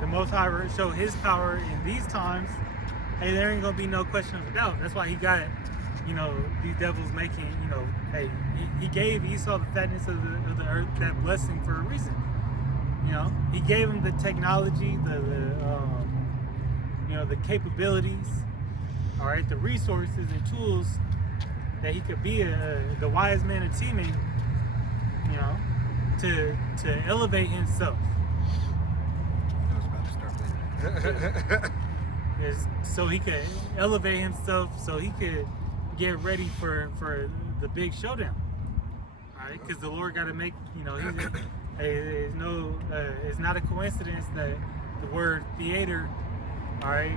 the Most High show his power in these times, hey, there ain't gonna be no question of a doubt. That's why he got, you know, these devils making, you know, hey, he gave Esau the fatness of the earth, that blessing for a reason. You know, he gave him the technology, you know, the capabilities, all right, the resources and tools that he could be the wise man of teaming, you know, to elevate himself. I was about to start that. So he could elevate himself, so he could get ready for the big showdown. All right, because the Lord got to make, you know, it's not a coincidence that the word theater, all right,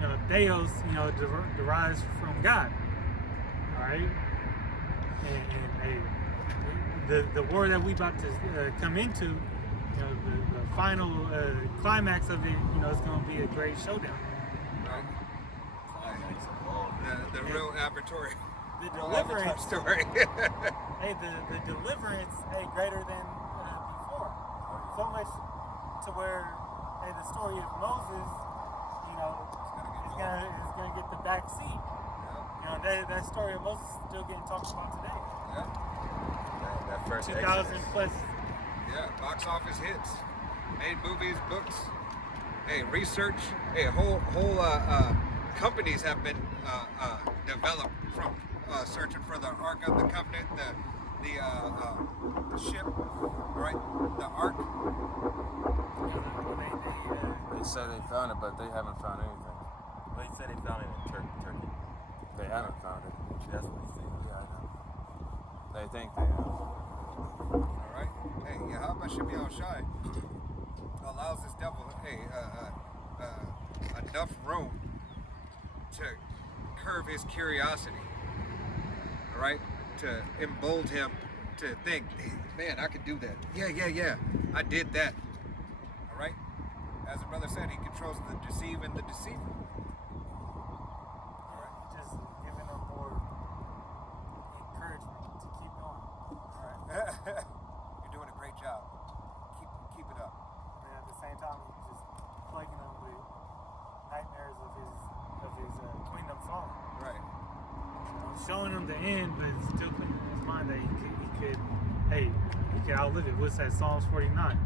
you know, theos, you know, derives from God. All right, and the war that we about to come into, you know, the final climax of it, you know, it's going to be a great showdown. Right? Climax of all. The real laboratory. The deliverance, story. hey, the deliverance, hey, greater than before. So much to where, hey, the story of Moses, you know, is gonna get the back seat. You know, that story of Moses is still getting talked about today. Yeah. That First 2,000 Exodus. plus. Yeah, box office hits, made movies, books. Hey, research. Hey, whole companies have been developed from searching for the Ark of the Covenant, the ship, right? The Ark. They said they found it, but they haven't found anything. Well, he said they found it in Turkey. They haven't found it. That's what he said. Yeah, I know. They think they have. All right. Hey, Yahweh Shem Yahushai allows this devil, enough room to curve his curiosity. All right, to embolden him to think, hey, man, I could do that. Yeah. I did that. All right. As the brother said, he controls the deceive and the deceiver. All right. Just giving them more encouragement to keep going. All right. You're doing a great job. Keep it up. And at the same time, he's just plaguing them with nightmares of his kingdom falling. Right. Showing him the end, but still putting in his mind that he could outlive it. What's that? Psalms 49.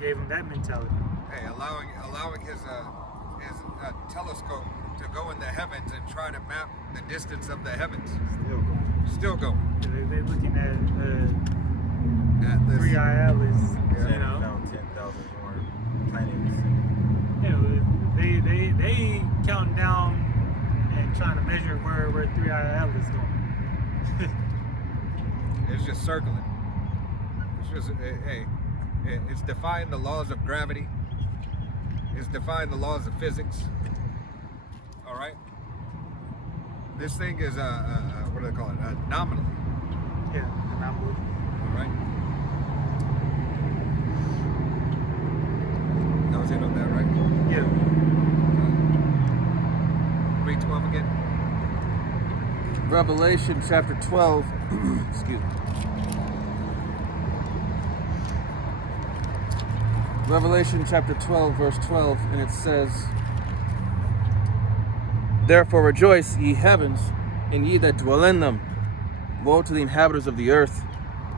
Gave him that mentality. Hey, allowing his telescope to go in the heavens and try to map the distance of the heavens. Still going. They're looking at Atlas. Three Eye Atlas. Yeah. You know, Found 10,000 more planets. they counting down and trying to measure where Three Eye Atlas is going. It's just circling. It's just it's defying the laws of gravity. It's defying the laws of physics. All right. This thing is what do they call it? Nominally. Yeah, and I'm with All right. That was it on that, right? yeah. Read 12 again. Revelation chapter 12. Excuse me. Revelation chapter 12, verse 12, and it says, "Therefore rejoice, ye heavens, and ye that dwell in them. Woe to the inhabitants of the earth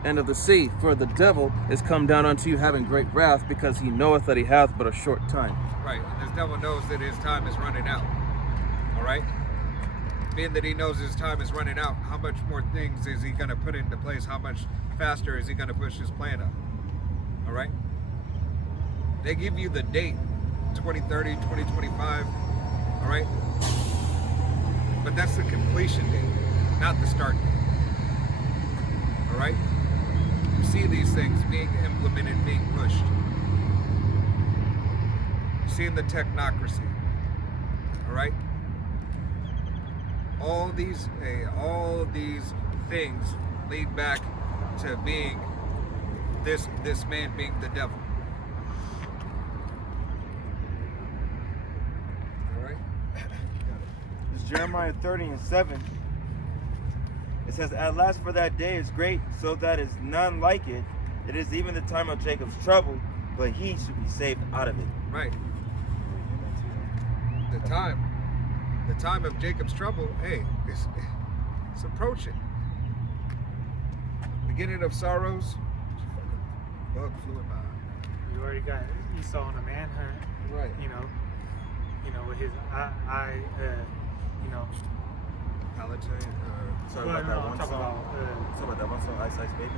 and of the sea, for the devil is come down unto you having great wrath, because he knoweth that he hath but a short time." Right. And this devil knows that his time is running out. All right. Being that he knows his time is running out, how much more things is he going to put into place? How much faster is he going to push his plan up? All right. They give you the date, 2030, 2025. All right. But that's the completion date, not the start date. All right. You see these things being implemented, being pushed. You're seeing the technocracy. All right. All these things lead back to being this man being the devil. All right. It's Jeremiah 30:7. It says, "At last, for that day is great, so that is none like it. It is even the time of Jacob's trouble, but he should be saved out of it." Right. The time of Jacob's trouble, hey, it's approaching. Beginning of sorrows. Bug flew in my eye. You already got Esau on a manhunt. Right. You know, with his eye, Palatine. Sorry well, about no, that I'm one talking song. about, Talking about that one song, Ice Ice Baby.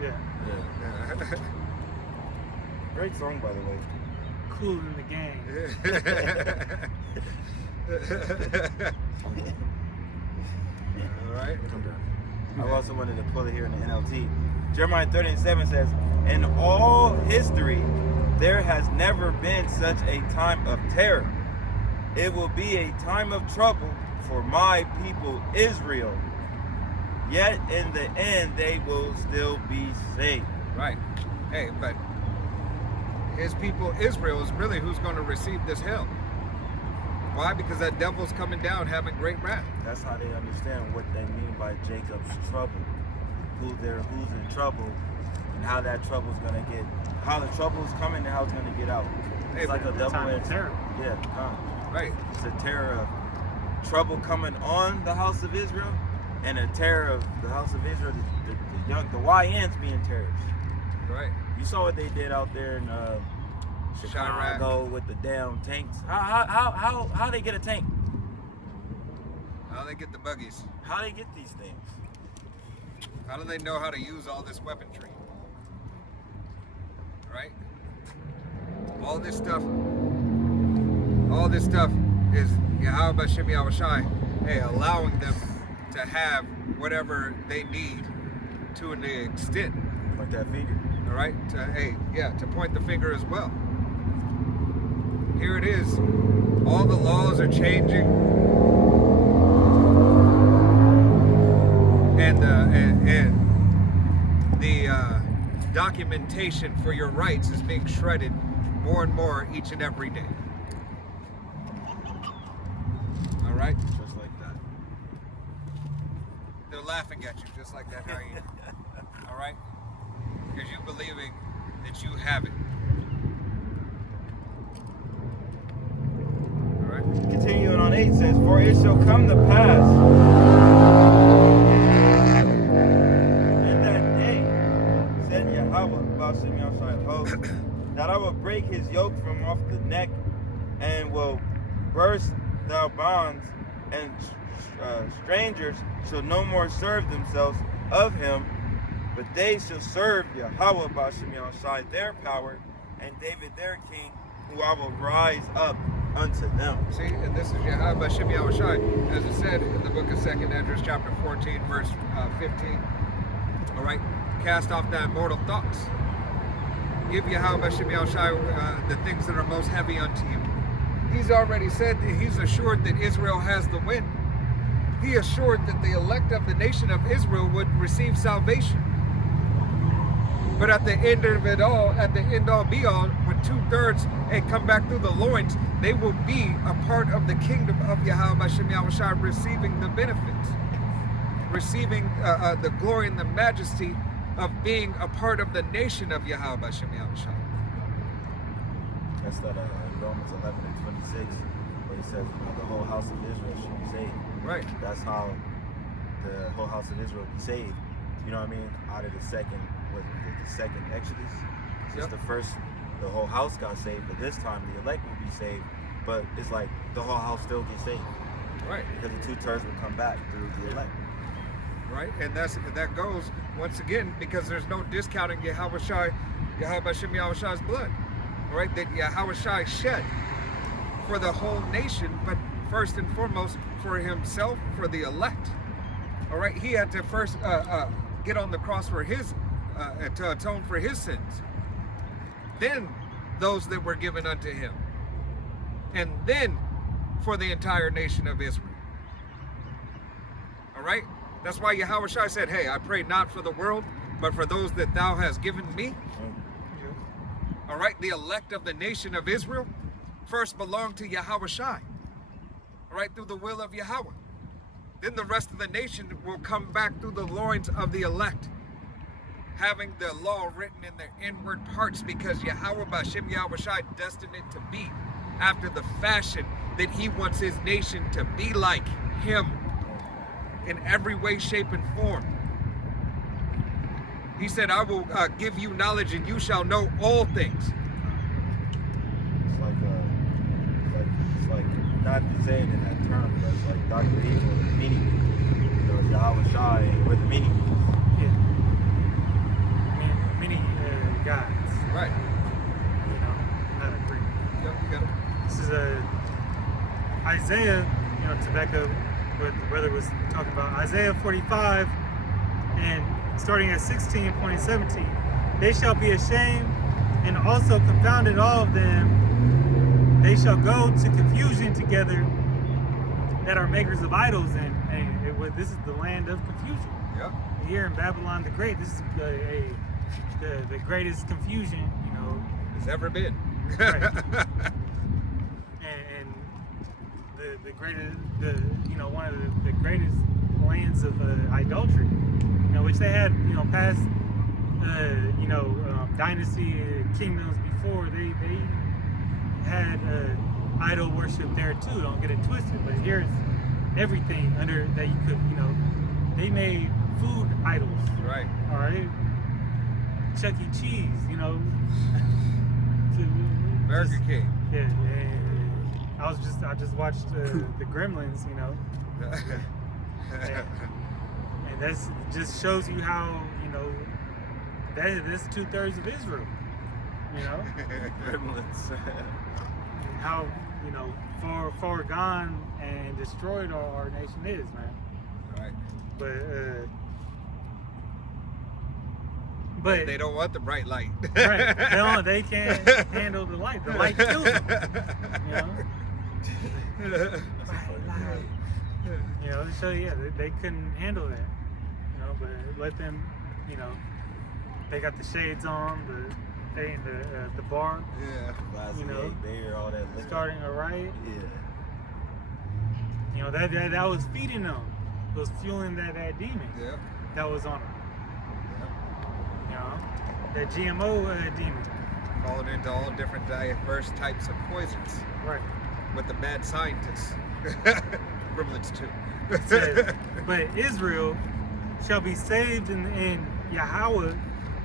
yeah, Yeah. Great song, by the way. Cool in the Gang. All right. I also wanted to pull it here in the NLT. Jeremiah 30:7 says, "In all history, there has never been such a time of terror. It will be a time of trouble for my people Israel. Yet in the end, they will still be saved." Right. Hey, but his people Israel is really who's going to receive this hell. Why? Because that devil's coming down having great wrath. That's how they understand what they mean by Jacob's trouble. Who's in trouble, and how that trouble's gonna get, how the trouble's coming, and how it's gonna get out. Hey, It's like a Time of double-edged. terror. Yeah, Right. it's a terror of trouble coming on the house of Israel, and the terror of the house of Israel, the YNs being terrorists. Right. You saw what they did out there in Chicago with the damn tanks. How they get a tank? How they get the buggies? How they get these things? How do they know how to use all this weaponry? Right? All this stuff is Yahweh Bashem Yahushai, hey, allowing them to have whatever they need to an extent. Like that finger. All right? To point the finger as well. Here it is. All the laws are changing. And the documentation for your rights is being shredded more and more each and every day. All right? Just like that. They're laughing at you just like that, hyena. All right? Because you believing that you have it. All right? Continuing on 8 says, for it shall come to pass in that day, said Yahweh, Bashem Yahushai of hosts, that I will break his yoke from off the neck and will burst their bonds, and strangers shall no more serve themselves of him, but they shall serve Yahweh Bashem Yahushai their power, and David their king, who I will rise up unto them. See, and this is Yahweh Bashem Yahushai, as it said in the book of 2nd Esdras, chapter 14, verse 15. All right, cast off thy mortal thoughts. Give Yahweh Bashem Yahushai the things that are most heavy unto you. He's already said that he's assured that Israel has the win. He assured that the elect of the nation of Israel would receive salvation. But at the end of it all, at the end all be all, when 2/3 come back through the loins, they will be a part of the kingdom of Yahweh Bashem Yahushai, receiving the benefits, receiving the glory and the majesty of being a part of the nation of Yahweh Bashem Yahushai. That's that Romans 11 and 26, where it says, the whole house of Israel should be saved. Right. That's how the whole house of Israel be saved. You know what I mean? Out of the second Exodus. Just the first, the whole house got saved, but this time the elect will be saved. But it's like the whole house still gets saved. Right. Because the 2/3 will come back through the elect. Right, and that goes once again because there's no discounting Yahweh Bashem Yahushai's blood. Right, that Yahweh shed for the whole nation, but first and foremost for himself, for the elect. All right, he had to first get on the cross for his to atone for his sins. Then those that were given unto him, and then for the entire nation of Israel. All right. That's why Yahweh said, hey, I pray not for the world, but for those that thou hast given me. All right, the elect of the nation of Israel first belong to Yahweh Shai. All right, through the will of Yahweh. Then the rest of the nation will come back through the loins of the elect, having the law written in their inward parts, because Yahweh Bashem Yahweh Shai destined it to be after the fashion that he wants his nation to be like him in every way, shape, and form. He said, I will give you knowledge and you shall know all things. It's like not to say it in that term, but it's like Dr. Evil, the meaning. You know, Yahweh Shai and what the meaning means. Yeah. Many gods. Right. You know, not agree. Yep, you got it. This is Isaiah, you know, to back up what the brother was talking about. Isaiah 45 and starting at 16, point 17. They shall be ashamed and also confounded, all of them. They shall go to confusion together that are makers of idols. And this is the land of confusion. Yep. Here in Babylon the Great, this is the greatest confusion, you know. It's ever been. Right. and the greatest, one of the greatest lands of idolatry, you know, which they had, you know, past, dynasty kingdoms before. They had idol worship there too. Don't get it twisted. But here's everything under that you could, They made food idols. Right. All right. Chuck E. Cheese, you know. Burger Just- King. Yeah. I just watched the Gremlins, you know, and that's just shows you how, you know, that's 2/3 of Israel, you know, Gremlins. how, you know, far gone and destroyed our nation is, man. Right. But They don't want the bright light. right, they can't handle the light. The light kills them, you know. Bright light. You know, so yeah, they couldn't handle that. You know, but let them, you know, they got the shades on, the bar Glass You of know, egg, beer, all that liquor. starting a riot. Yeah. You know, that was feeding them. It was fueling that demon Yeah. that was on them. You know, that GMO demon. Falling into all different diverse types of poisons Right. with the mad scientists. Gremlins too. It says, but Israel shall be saved in Yahweh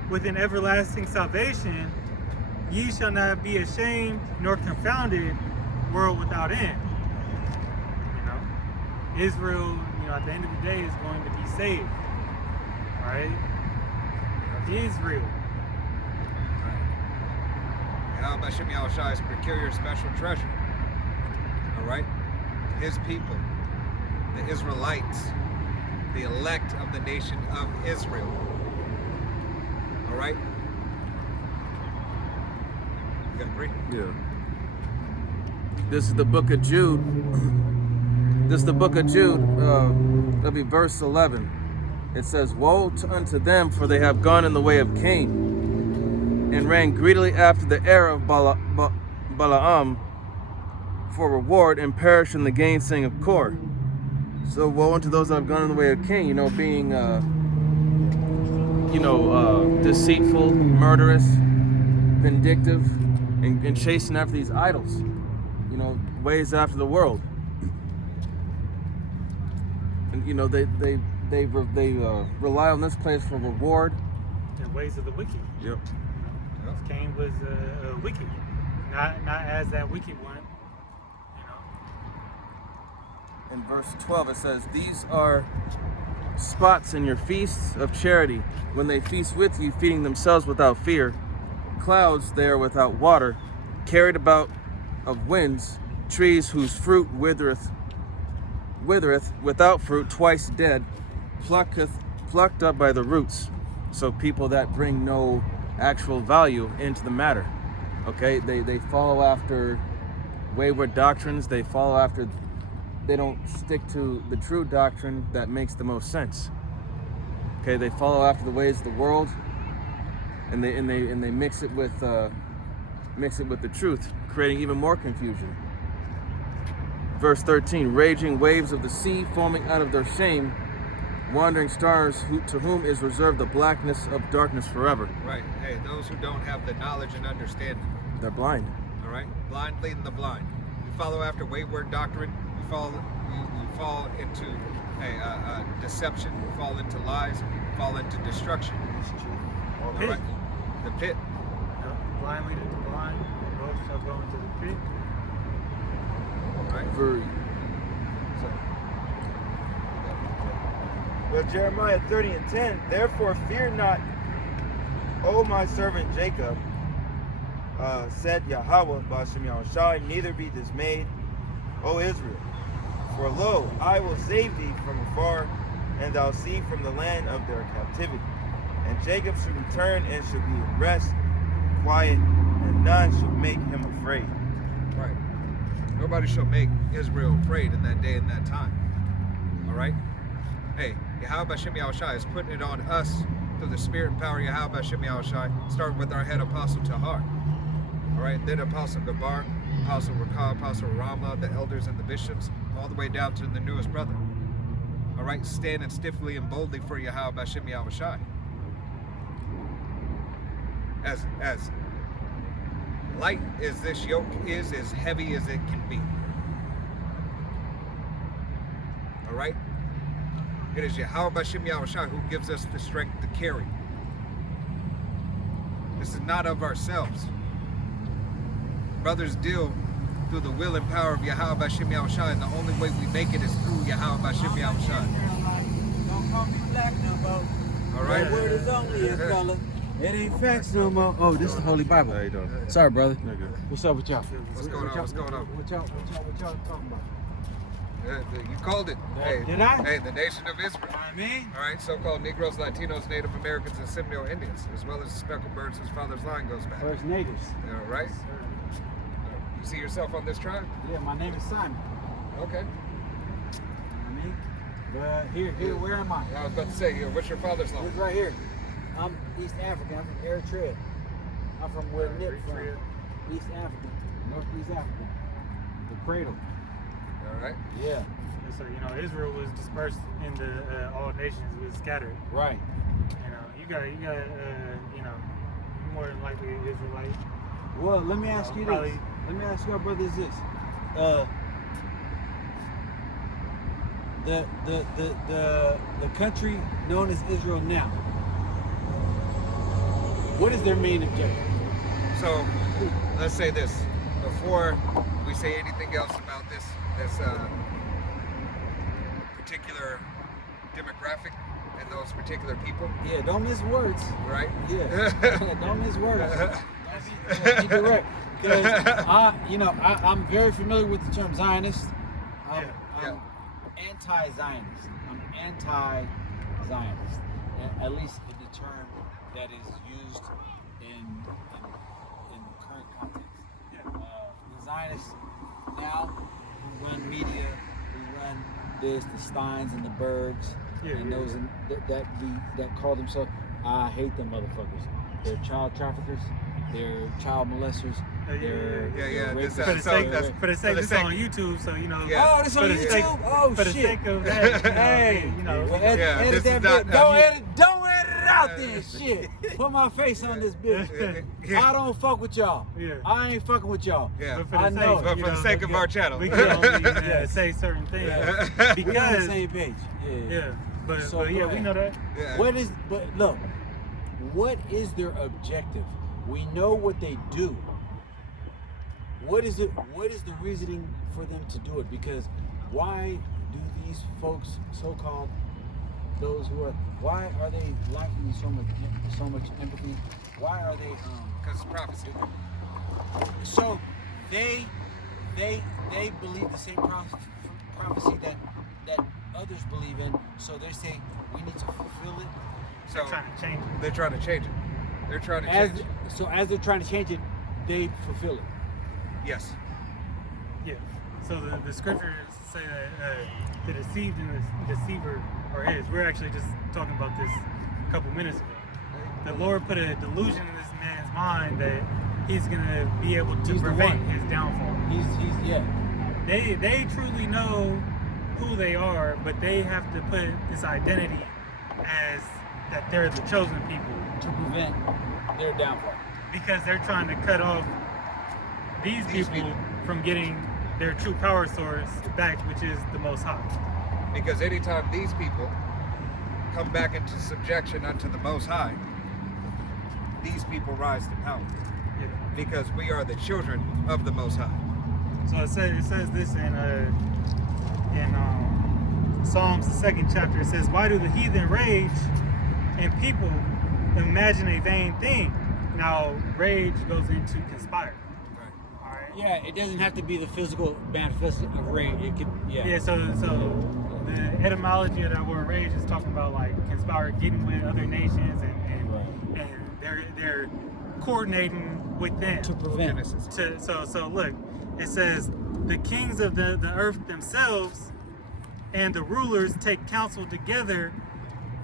with an everlasting salvation. Ye shall not be ashamed nor confounded, world without end. You know, Israel, you know, at the end of the day is going to be saved. Right? Israel. How about Shem Yahushai's peculiar special treasure? All right? His people, the Israelites, the elect of the nation of Israel. All right? You got agree? Yeah. This is the book of Jude. This is the book of Jude. That'll be verse 11. It says, "Woe unto them, for they have gone in the way of Cain, and ran greedily after the error of Balaam for reward, and perished in the gainsaying of Kor." So woe unto those that have gone in the way of Cain, you know, being, deceitful, murderous, vindictive, and chasing after these idols, you know, ways after the world. And, you know, they rely on this place for reward. The ways of the wicked. Yep. Cain was wicked, not as that wicked one. You know. In verse 12 it says, "These are spots in your feasts of charity, when they feast with you, feeding themselves without fear. Clouds they are without water, carried about of winds, trees whose fruit withereth without fruit, twice dead, plucked up by the roots." So people that bring no actual value into the matter. Okay, they follow after wayward doctrines. They don't stick to the true doctrine that makes the most sense. Okay, they follow after the ways of the world, and they mix it with the truth, creating even more confusion. Verse 13, "Raging waves of the sea, foaming out of their shame, wandering stars, to whom is reserved the blackness of darkness forever." Right. Hey, those who don't have the knowledge and understanding. They're blind. All right? Blind leading the blind. You follow after wayward doctrine, you fall into deception, you fall into lies, you fall into destruction. All Pit. right? The pit. Blind leading the blind, and both shall go into the pit. Right? For Well, Jeremiah 30:10, "Therefore fear not, O my servant Jacob, said Yahweh, Ba'ashem Yahushai, neither be dismayed, O Israel. For lo, I will save thee from afar, and thou see from the land of their captivity. And Jacob shall return and shall be in rest, quiet, and none shall make him afraid." Right. Nobody shall make Israel afraid in that day and that time. All right? Hey, Yahweh Shem Yahushai is putting it on us through the spirit and power of Yahweh Shem Yahushai, starting with our head apostle Tahar. All right? Then Apostle Gabar, Apostle Rakah, Apostle Rama, the elders and the bishops, all the way down to the newest brother. All right? Standing stiffly and boldly for Yahweh Shem Yahushai. As light as this yoke is, as heavy as it can be. All right? It is Yahweh B'Shem Yahushai who gives us the strength to carry. This is not of ourselves. Brothers deal through the will and power of Yahweh B'Shem Yahushai, and the only way we make it is through Yahweh B'Shem Yahushai. Don't call me black no more. All right? That word is only a color. It ain't facts no more. Oh, this is the Holy Bible. How you doing? Sorry, brother. What's up with y'all? What's going on? What's going on? What y'all talking about? You called it. Hey, Did I? Hey, the nation of Israel. I mean, All right, so-called Negroes, Latinos, Native Americans, and Seminole Indians, as well as the speckled birds whose father's line goes back. First Natives. All right? You see yourself on this tribe? Yeah, my name is Simon. Okay. I mean, but here, where am I? I was about to say, what's your father's line? It's right here. I'm East African. I'm from Eritrea. I'm from where Nip from. East African, Northeast Africa. The cradle. All right. Yeah. And so, you know, Israel was dispersed into all nations, was scattered. Right. You know, you got, you know, you're more than likely an Israelite. Well, let me ask you Probably- this. Let me ask your brothers this. The country known as Israel now. What is their main objective? So, let's say this. Before we say anything else about this particular demographic and those particular people, Yeah, don't miss words. right? Yeah, don't miss words. Keep it right. Because I'm very familiar with the term Zionist. I'm anti-Zionist. I'm anti-Zionist. At least in the term that is used in the current context. The Zionists now who run media, who run this, the Steins and the Bergs, and those that call themselves. I hate them motherfuckers. They're child traffickers. They're child molesters. They're this For the sake, for the sake, this is sake- on YouTube, so you know. Yeah. Oh, this on for the sake- YouTube? Oh, for the shit. sake of that, you know, Hey, you know, well, Yeah, edit this that is not- bit. Don't edit it out then, shit. Put my face on this bitch. I don't fuck with y'all. Yeah. I ain't fucking with y'all. Yeah. But for I the know. sake, But you for the know, sake of our channel. we can only Yes. say certain things We on the because same page. Yeah. but So but yeah, go we ahead. know that. Yeah. But look, what is their objective? We know what they do. What is it? What is the reasoning for them to do it? Because why do these folks, so-called those who are, why are they lacking so much empathy? Why are they? Because it's prophecy. So they believe the same prophecy that others believe in. So they say we need to fulfill it. So Trying to change it. they're trying to change it. They're trying to As change it. so as they're trying to change it, they fulfill it. Yes. Yeah. So the scriptures say that the deceived and the deceiver are his. We're actually just talking about this a couple minutes ago. The Lord put a delusion in this man's mind that he's gonna be able to He's the prevent one. his downfall. He's yeah. They truly know who they are, but they have to put this identity as that they're the chosen people To prevent their downfall. because they're trying to cut off these people from getting their true power source back, which is the Most High. Because anytime these people come back into subjection unto the Most High, these people rise to power. Yeah. Because we are the children of the Most High. So it says this in Psalms, the 2nd chapter. It says, "Why do the heathen rage and people imagine a vain thing?" Now, rage goes into conspire. All right. Yeah, it doesn't have to be the physical manifest of rage. It could Yeah. So the etymology of that word rage is talking about like conspire, getting with other nations, and they're coordinating with them. to prevent. Genesis. So look, it says the kings of the earth themselves and the rulers take counsel together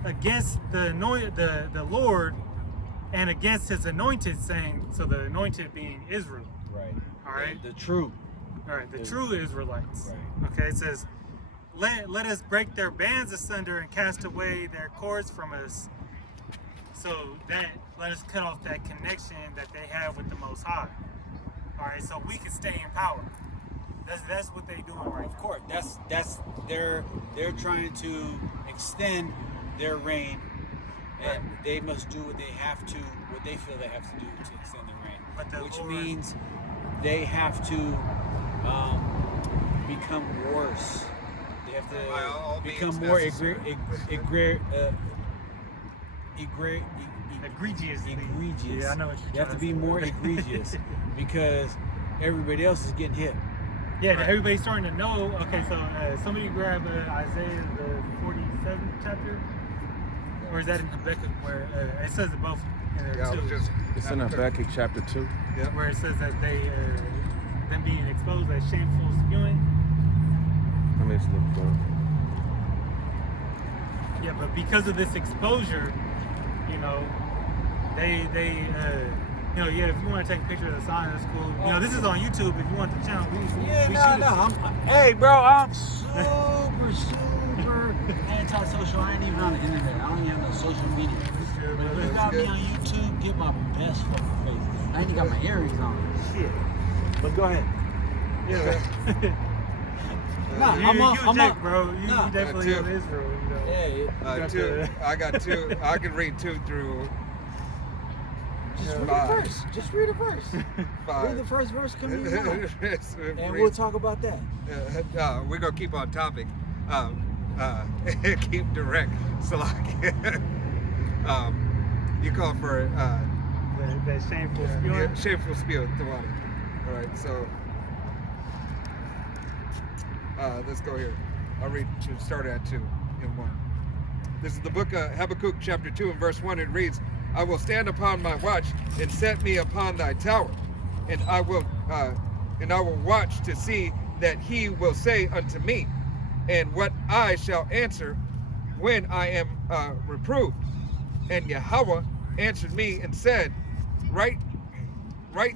against the Lord and against his anointed, saying, so the anointed being Israel. Right. All right. The true. All right, the true Israelites. Right. Okay, it says, let us break their bands asunder and cast away their cords from us. So that let us cut off that connection that they have with the Most High. All right, so we can stay in power. That's what they doing right Of now. course, that's they're trying to extend their reign, and they must do what they have to, what they feel they have to do to extend their reign, But the which Lord- means they have to become worse. They have By all to means become more necessary. Egregiously. egregious. Yeah, I know what you're You have trying to be say. more egregious because everybody else is getting hit. Yeah, everybody's starting to know. Okay, so somebody grab Isaiah the 47th chapter, or is that in Habakkuk where it says it both in there Yeah, I too? was just. It's in Habakkuk chapter 2. Where it says that they them being exposed as shameful spewing. Let me just look for it. Yeah, but because of this exposure, you know, they yeah, if you want to take a picture of the sign, that's cool. You know, this is on YouTube. If you want the channel, we shoot it. Hey, bro, I'm super anti-social. I ain't even on the internet. I don't even have no social media. But if you got me on YouTube, get my best fucking face. I ain't even got my earrings on. Shit. But go ahead. Yeah. Nah, you a Jake, bro. You Nah. definitely Yeah, on Israel. You know. Yeah, got Two. the- I got two. I can read 2 through just read Five. a verse. Just read a verse. 5. Read the first verse, come in your mind. And And we'll talk about that. we're gonna keep on topic. Keep direct, Salaki. You call for that shameful spewing. shameful spew the water. All right, so let's go here. I'll read. Start at 2 and 1. This is the book of Habakkuk, chapter 2, and verse 1. It reads, "I will stand upon my watch and set me upon thy tower, and I will watch to see that he will say unto me, and what I shall answer when I am reproved. And Yahweh answered me and said, Write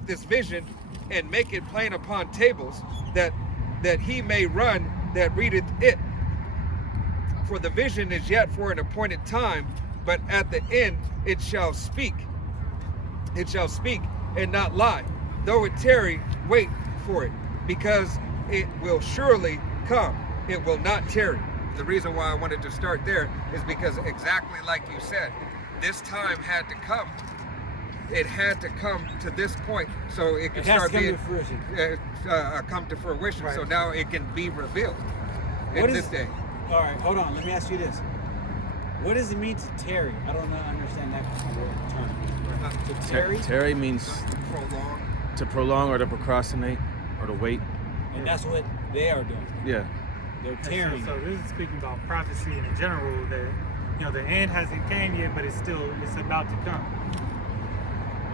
this vision and make it plain upon tables, that he may run that readeth it. For the vision is yet for an appointed time, but at the end it shall speak. It shall speak and not lie. Though it tarry, wait for it, because it will surely come. It will not tarry." The reason why I wanted to start there is because exactly like you said, this time had to come. It had to come to this point so it can It has start to come being to fruition. come to fruition. Right. So now it can be revealed in What this is- day. All right, hold on. Let me ask you this. What does it mean to tarry? I don't understand that term. To tarry? Tarry means Prolong. to prolong or to procrastinate or to wait. And that's what they are doing. Yeah. They're And tarrying. So this is speaking about prophecy in general. That the end hasn't came yet, but it's about to come.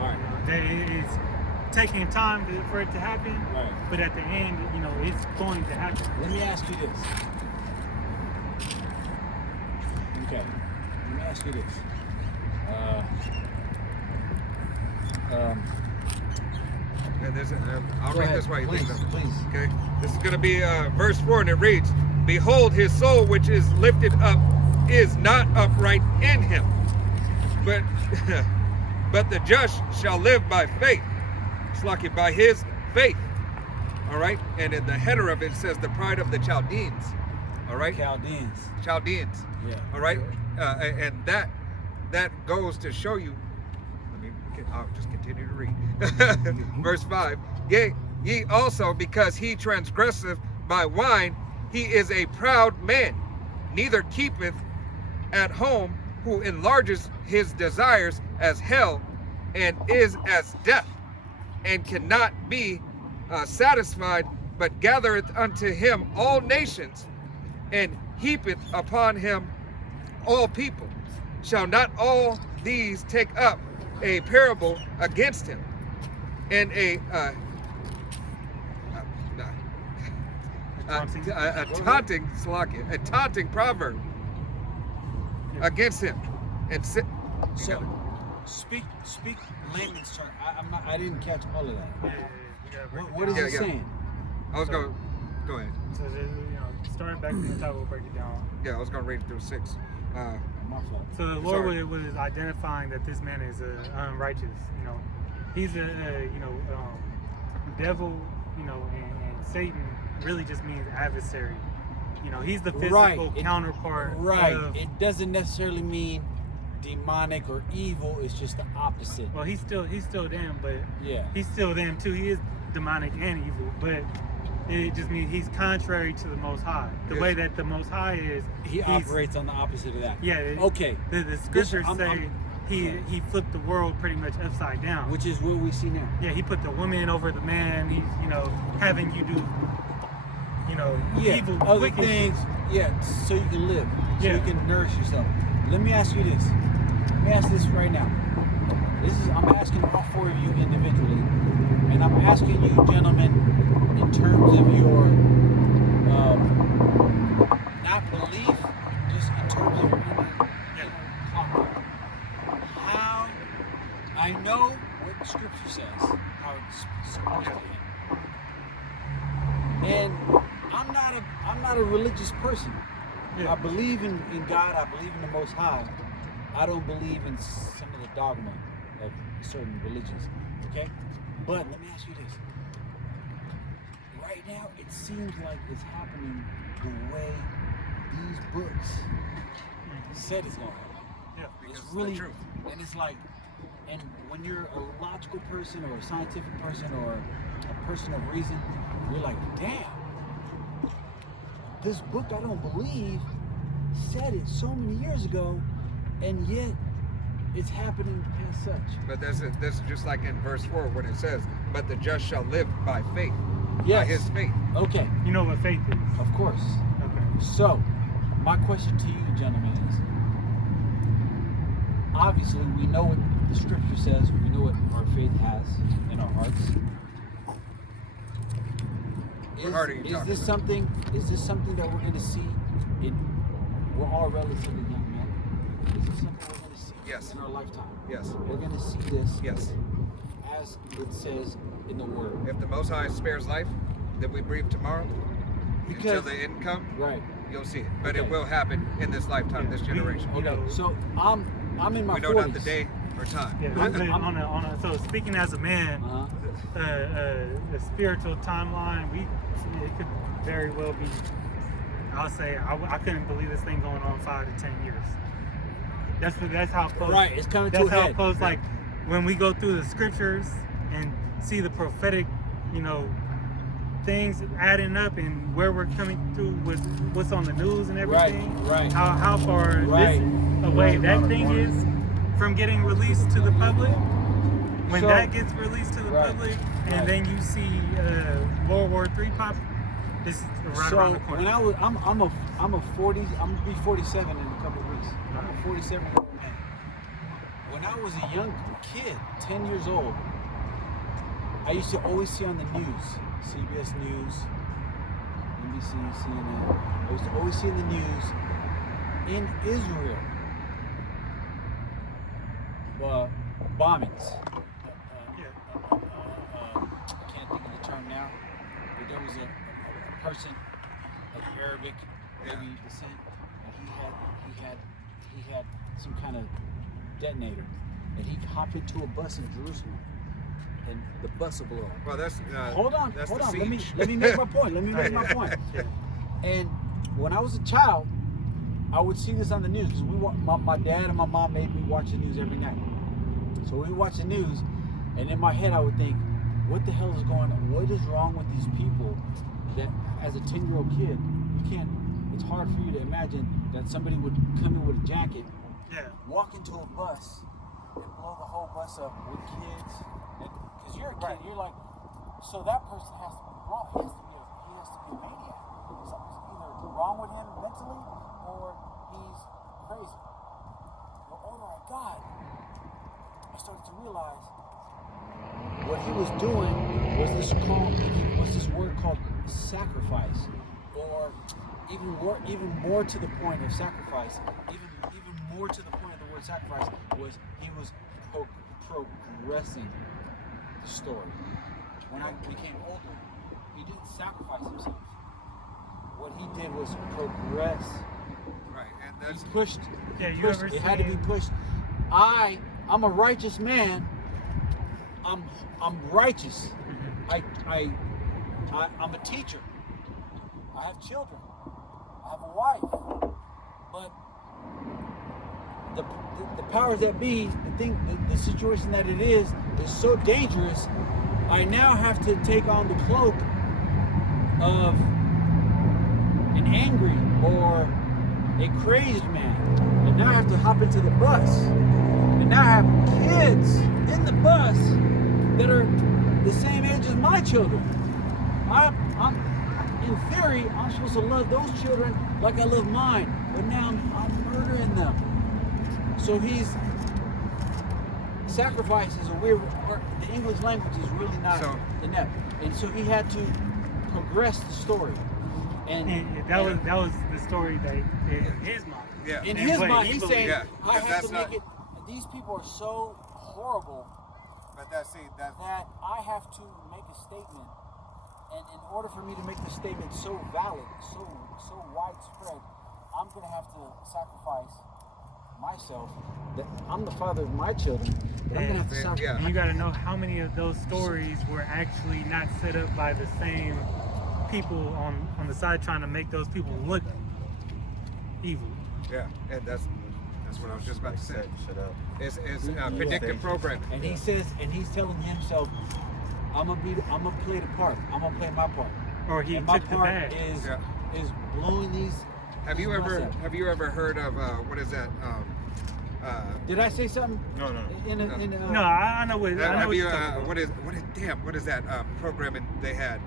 All right. That it is taking time for it to happen, Right. but at the end, it's going to happen. Let me ask you this. Okay. Let me ask you this. I'll Go read ahead, this while you please, think of it. please. Okay. This is going to be verse 4, and it reads, "Behold, his soul which is lifted up is not upright in him, but but the just shall live by faith." It's like by his faith. All right. And in the header of it says the pride of the Chaldeans. All right. Chaldeans. Chaldeans. Yeah. All right. And that goes to show you. I'll just continue to read. Verse 5. "Yea, ye also, because he transgresseth by wine, he is a proud man, neither keepeth at home, who enlarges his desires as hell, and is as death, and cannot be satisfied, but gathereth unto him all nations, and heapeth upon him all people. Shall not all these take up a parable against him, and a taunting proverb against him, and sit." So, speak layman's term. I didn't catch all of that. What is Yeah, it yeah. saying? I was going. Go ahead. So starting back from the top, we'll break it down. Yeah, I was going to read it through 6. My fault. So the Sorry. Lord was identifying that this man is unrighteous. He's a devil. And Satan really just means adversary. You know, he's the physical Right. counterpart. Right. Of, It doesn't necessarily mean demonic or evil. It's just the opposite. well, he's still them, but Yeah. he's still them too. He is demonic and evil, but it just means he's contrary to the Most High. The Yes. way that the Most High is, He he's- operates on the opposite of that. Yeah. Okay. The scriptures I'm- say I'm- he flipped the world pretty much upside down. Which is what we see now. Yeah, he put the woman over the man. He's, you know, having you do, you know, Yeah. evil, Other wicked things. Yeah. So you can live. So Yeah. you can nourish yourself. Let me ask you this. Let me ask this right now. I'm asking all four of you individually, and I'm asking you, gentlemen, in terms of your not belief, just in terms of your inner conduct. How I know what the scripture says, how it's supposed to end. And I'm not a religious person. Yeah. I believe in God, I believe in the Most High. I don't believe in some of the dogma of certain religions. Okay? But let me ask you this. Right now, it seems like it's happening the way these books said it's gonna happen. Yeah. Because It's it's the really, truth. and it's like, and when you're a logical person or a scientific person or a person of reason, you're like, damn, this book I don't believe said it so many years ago, and yet it's happening as such. But that's just like in verse 4 when it says, "But the just shall live by faith." By Yes. his faith. Okay, You know what faith is? of course. Okay. So, my question to you, gentlemen, is obviously we know what the scripture says, we know what our faith has in our hearts. What heart are you talking this about? something? Is this something that we're going to see in? We're all relatively young men. Is this something we're going to see Yes. in our lifetime? Yes. We're going to see this Yes. as it says in the Word. If the Most High spares life, that we breathe tomorrow, until Because the end come, right. you'll see it. But Okay. it will happen in this lifetime, Yeah. this generation. You Okay. know, So I'm in my We know 40s. not the day or time. Yeah, so speaking as a man, Uh-huh. a spiritual timeline, it could very well be. I'll say I couldn't believe this thing going on 5 to 10 years. That's how close. Right, it's coming to That's a how head. close. Like when we go through the scriptures and see the prophetic, you know, things adding up and where we're coming through with what's on the news and everything. Right. How far Right. this away that thing is from getting released to the public. When So- that gets released to the Right. public, and Right. then you see World War III pop, this is right So around the corner. when I'm a 40, I'm gonna be 47 in a couple of weeks. I'm a 47-year-old man. When I was a young kid, 10 years old, I used to always see on the news, CBS News, NBC, CNN. I used to always see in the news in Israel bombings. I can't think of the term now, but there was a person of Arabic maybe descent, and he had some kind of detonator, and he hopped into a bus in Jerusalem, and the bus will blow up. Well, that's Hold on. That's the Let siege. me make my point. And when I was a child, I would see this on the news. My dad and my mom made me watch the news every night. So we would watch the news, and in my head I would think, what the hell is going on? What is wrong with these people that as a 10-year-old kid, it's hard for you to imagine that somebody would come in with a jacket, Yeah. walk into a bus, and blow the whole bus up with kids. Because you're a kid, you're like, so that person has to be wrong. He has to be a maniac. Something's either wrong with him mentally or he's crazy. The older I got, I started to realize what he was doing was this word called sacrifice, or even more to the point of sacrifice, even more to the point of the word sacrifice was he was progressing the story. When I became older, he didn't sacrifice himself. What he did was progress. Right, and He that's pushed. Yeah, he you pushed. ever It had to be seen- pushed. I'm a righteous man. I'm righteous. I'm a teacher. I have children. I have a wife. But the powers that be, the situation that it is so dangerous. I now have to take on the cloak of an angry or a crazed man. And now I have to hop into the bus. And now I have kids in the bus that are the same age as my children. I'm in theory, I'm supposed to love those children like I love mine. But now I'm murdering them. So he's sacrifice is a weird word. The English language is really not inept. And so he had to progress the story. And that was the story that in his mind. Yeah. in his mind, he's saying, Yeah, I because have to that's make it. These people are so horrible But that I have to make a statement. And in order for me to make the statement so valid, so widespread, I'm going to have to sacrifice myself. That I'm the father of my children, but I'm going to have to sacrifice. Yeah. You got to know how many of those stories were actually not set up by the same people on the side trying to make those people look evil. Yeah, and that's what I was just about to say. Shut up. It's predictive programming. And he says, and he's telling himself, I'm gonna play the part. I'm gonna play my part. Or he And my took the part bag. is blowing these. Have you ever heard of what is that? Did I say something? No. No, I know what. I know Have what you you're talking about. what is that programming they had?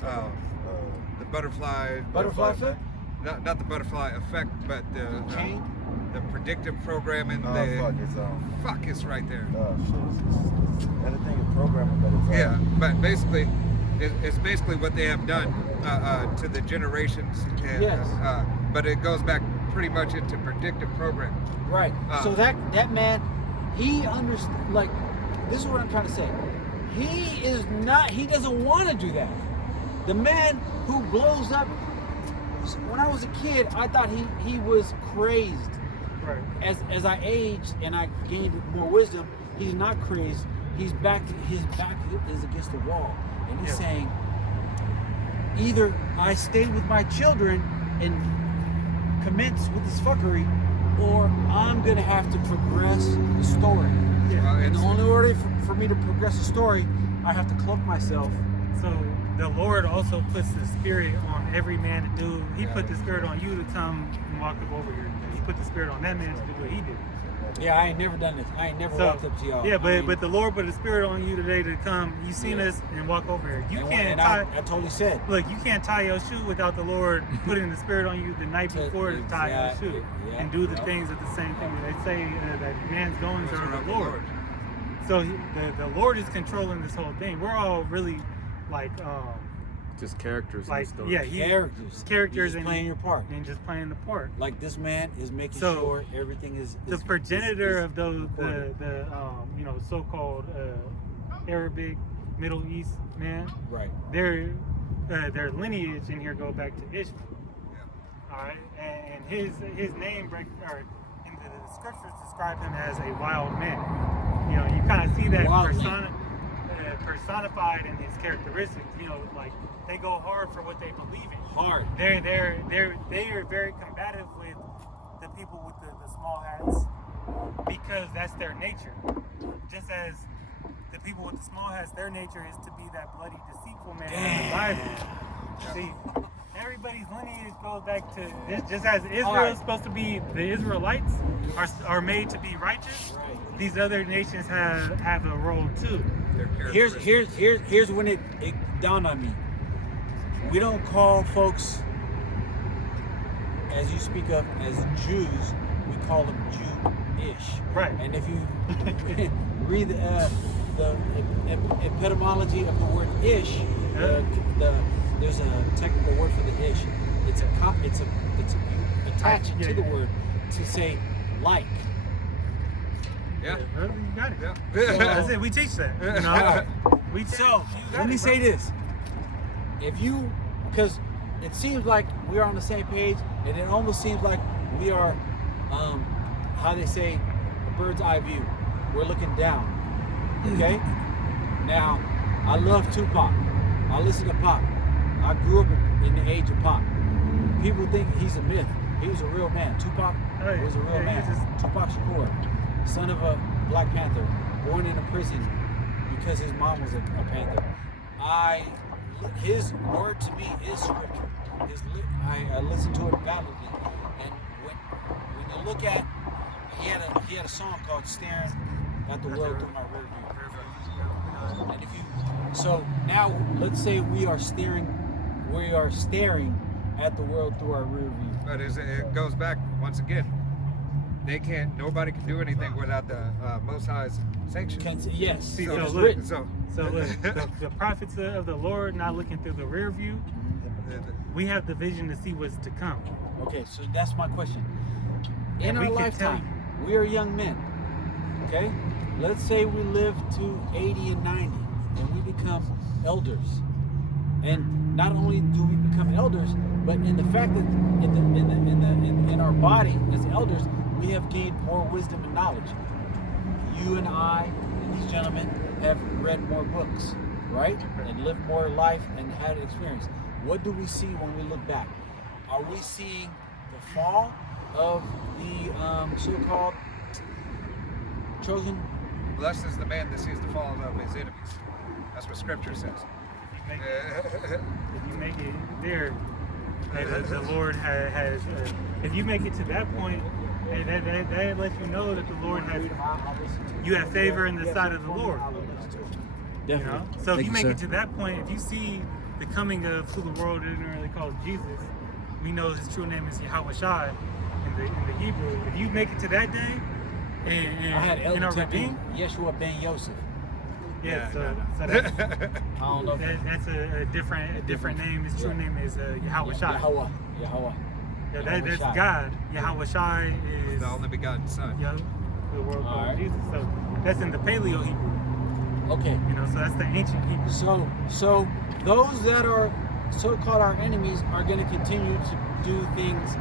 The butterfly Butterfly effect? Not the butterfly effect, but the predictive programming. It's right there. Everything is programming, but it's Yeah, but basically, it's basically what they have done to the generations. And, Yes. But it goes back pretty much into predictive programming. Right. So that man, he understands. Like, this is what I'm trying to say. He is not. He doesn't want to do that. The man who blows up. When I was a kid, I thought he was crazed. Right. As I aged and I gained more wisdom, he's not crazed. His back is against the wall, and he's saying, either I stay with my children and commence with this fuckery, or I'm gonna have to progress the story. And the only way for me to progress the story, I have to cloak myself. So the Lord also puts the spirit on every man to do. He put the spirit on you to come and walk up over here. He put the spirit on that man to do what he did. Yeah, I ain't never done this. I ain't never walked up to y'all. Yeah, but the Lord put the spirit on you today to come. You seen us and walk over here. You can't tie. I totally said. Look, you can't tie your shoe without the Lord putting the spirit on you the night before to tie your shoe and do the things at the same thing. They say that man's goings are of the Lord. So the Lord is controlling this whole thing. We're all really like just characters like in the story. Characters You're just playing your part, and just playing the part. like this man is making So, sure everything is The progenitor is of those recorded. the so-called Arabic Middle East man, Right. their lineage in here go back to Ishmael. All right, and his name in the scriptures describe him as a wild man. You know, you kind of see that Wild man. personified in his characteristics. You know, like they go hard for what they believe in. Hard. They are very combative with the people with the small hats because that's their nature. Just as the people with the small hats, their nature is to be that bloody, deceitful man in the Bible. See, everybody's lineage goes back to this. Just as Israel is supposed to be, the Israelites are made to be righteous. Right. These other nations have a role too. Here's when it dawned on me. We don't call folks, as you speak of, as Jews. We call them Jew-ish. Right. And if you read the etymology of the word ish, there's a technical word for the ish. It's attached to the word to say like. Yeah. You got it. Yeah. That's it. We teach that. You know? We teach, So let me say this: because it seems like we are on the same page, and it almost seems like we are, how they say, a bird's eye view. We're looking down. Okay. Now, I love Tupac. I listen to Pop. I grew up in the age of Pop. people think he's a myth. He was a real man. Tupac Oh, yeah. was a real Yeah, man. he just- Tupac Shakur, son of a Black Panther, born in a prison because his mom was a Panther. His word to me is scripture. I listen to it validly, and when you look at, he had a song called "Staring at the World Through My Rear View." And so now let's say we are staring at the world through our rear view. But it goes back once again. Nobody can do anything without the Most High's sanction. Yes, See, so so it's look, written. So look, the prophets of the Lord not looking through the rear view. We have the vision to see what's to come. Okay, so that's my question. In And we our can tell lifetime, we are young men. Okay, let's say we live to 80 and 90, and we become elders. And not only do we become elders, but in the fact that in our body as elders, we have gained more wisdom and knowledge. You and I and these gentlemen have read more books, right? And lived more life and had experience. What do we see when we look back? Are we seeing the fall of the so-called chosen? blessed is the man that sees the fall of his enemies. That's what Scripture says. If you make it there, the Lord has. If you make it to that point, that lets you know that the Lord has. You have favor in the sight of the Lord. You know. So if you make it to that point, if you see the coming of who the world ignorantly calls Jesus, we know his true name is Yahweh Shai in the Hebrew. If you make it to that day, and I had in our Elder redeemed, Yeshua ben Yosef. yeah. So that's. I don't know. That's a different name. His true name is Yahweh Shai. Yahweh. Yeah, Yahweh that's Shai. God. Yahweh Shai is The only begotten Son. the world called Alright. Jesus. So that's in the Paleo Hebrew. Okay. You know, so that's the ancient Hebrew. So those that are so-called our enemies are going to continue to do things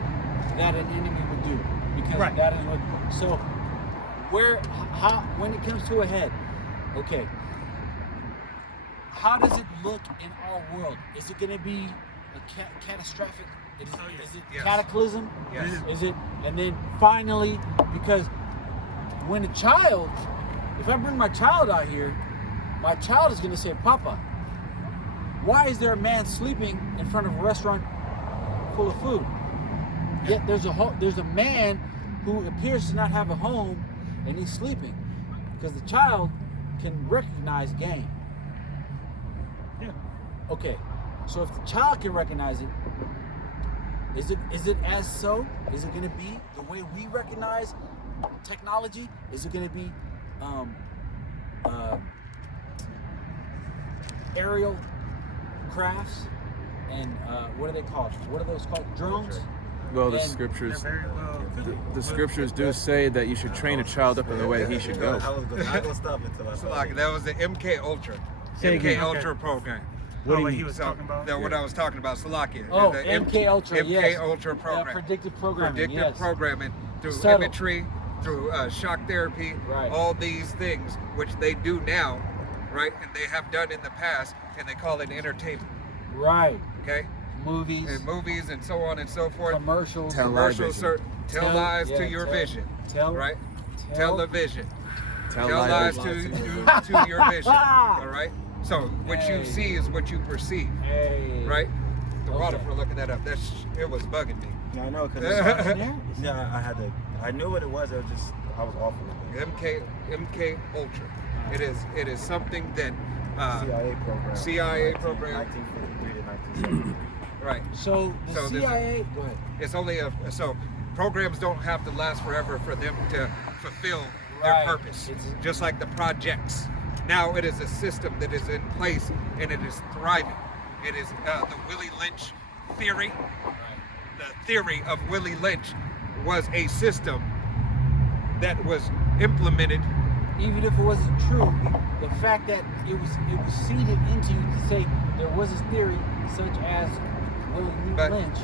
that an enemy would do, because Right. that is what. So when it comes to a head, okay, how does it look in our world? Is it going to be a catastrophic? Is it Yes. cataclysm? Yes. Is it? And then finally, because when a child, if I bring my child out here, my child is going to say, "Papa, why is there a man sleeping in front of a restaurant full of food?" Yet there's a man who appears to not have a home, and he's sleeping, because the child can recognize game. Yeah. Okay, so if the child can recognize it, is it as so? Is it going to be the way we recognize technology? Is it going to be aerial crafts and what are they called? What are those called? Drones? Well, the And They're scriptures, very well. the scriptures do say that you should train a child up in the way he should go. I was gonna stop until I So saw like it. that was the MK Ultra. Say MK again. Ultra Okay. program. What he was So talking about. that what I was talking about, Salakia. Oh, The MK Ultra, MK yes. Ultra program. Predictive programming, Predictive yes. programming through Subtle. imagery, through shock therapy, Right. all these things which they do now, right? And they have done in the past, and they call it entertainment. Right. Okay, Movies, and movies and so on and so forth. commercials. Tell Commercials, vision. tell lies to your vision, Tell, right? Tell, Tell the vision. Tell Tell lies to your vision. All right. So what Hey. you see is what you perceive, Hey. right? The water Okay. for looking that up. It was bugging me. Yeah, I know, because yeah, I had to. I knew what it was. It was just I was off a little bit. MK Ultra. It is something that CIA program. CIA program. 1953 to 1970. right. So the So there's a- CIA. Go ahead. It's only so programs don't have to last forever for them to fulfill their Right. purpose. It's- Just like the projects. Now it is a system that is in place and it is thriving. It is the Willie Lynch theory. The theory of Willie Lynch was a system that was implemented. Even if it wasn't true, the fact that it was seeded into you to say there was a theory such as Willie But- Lynch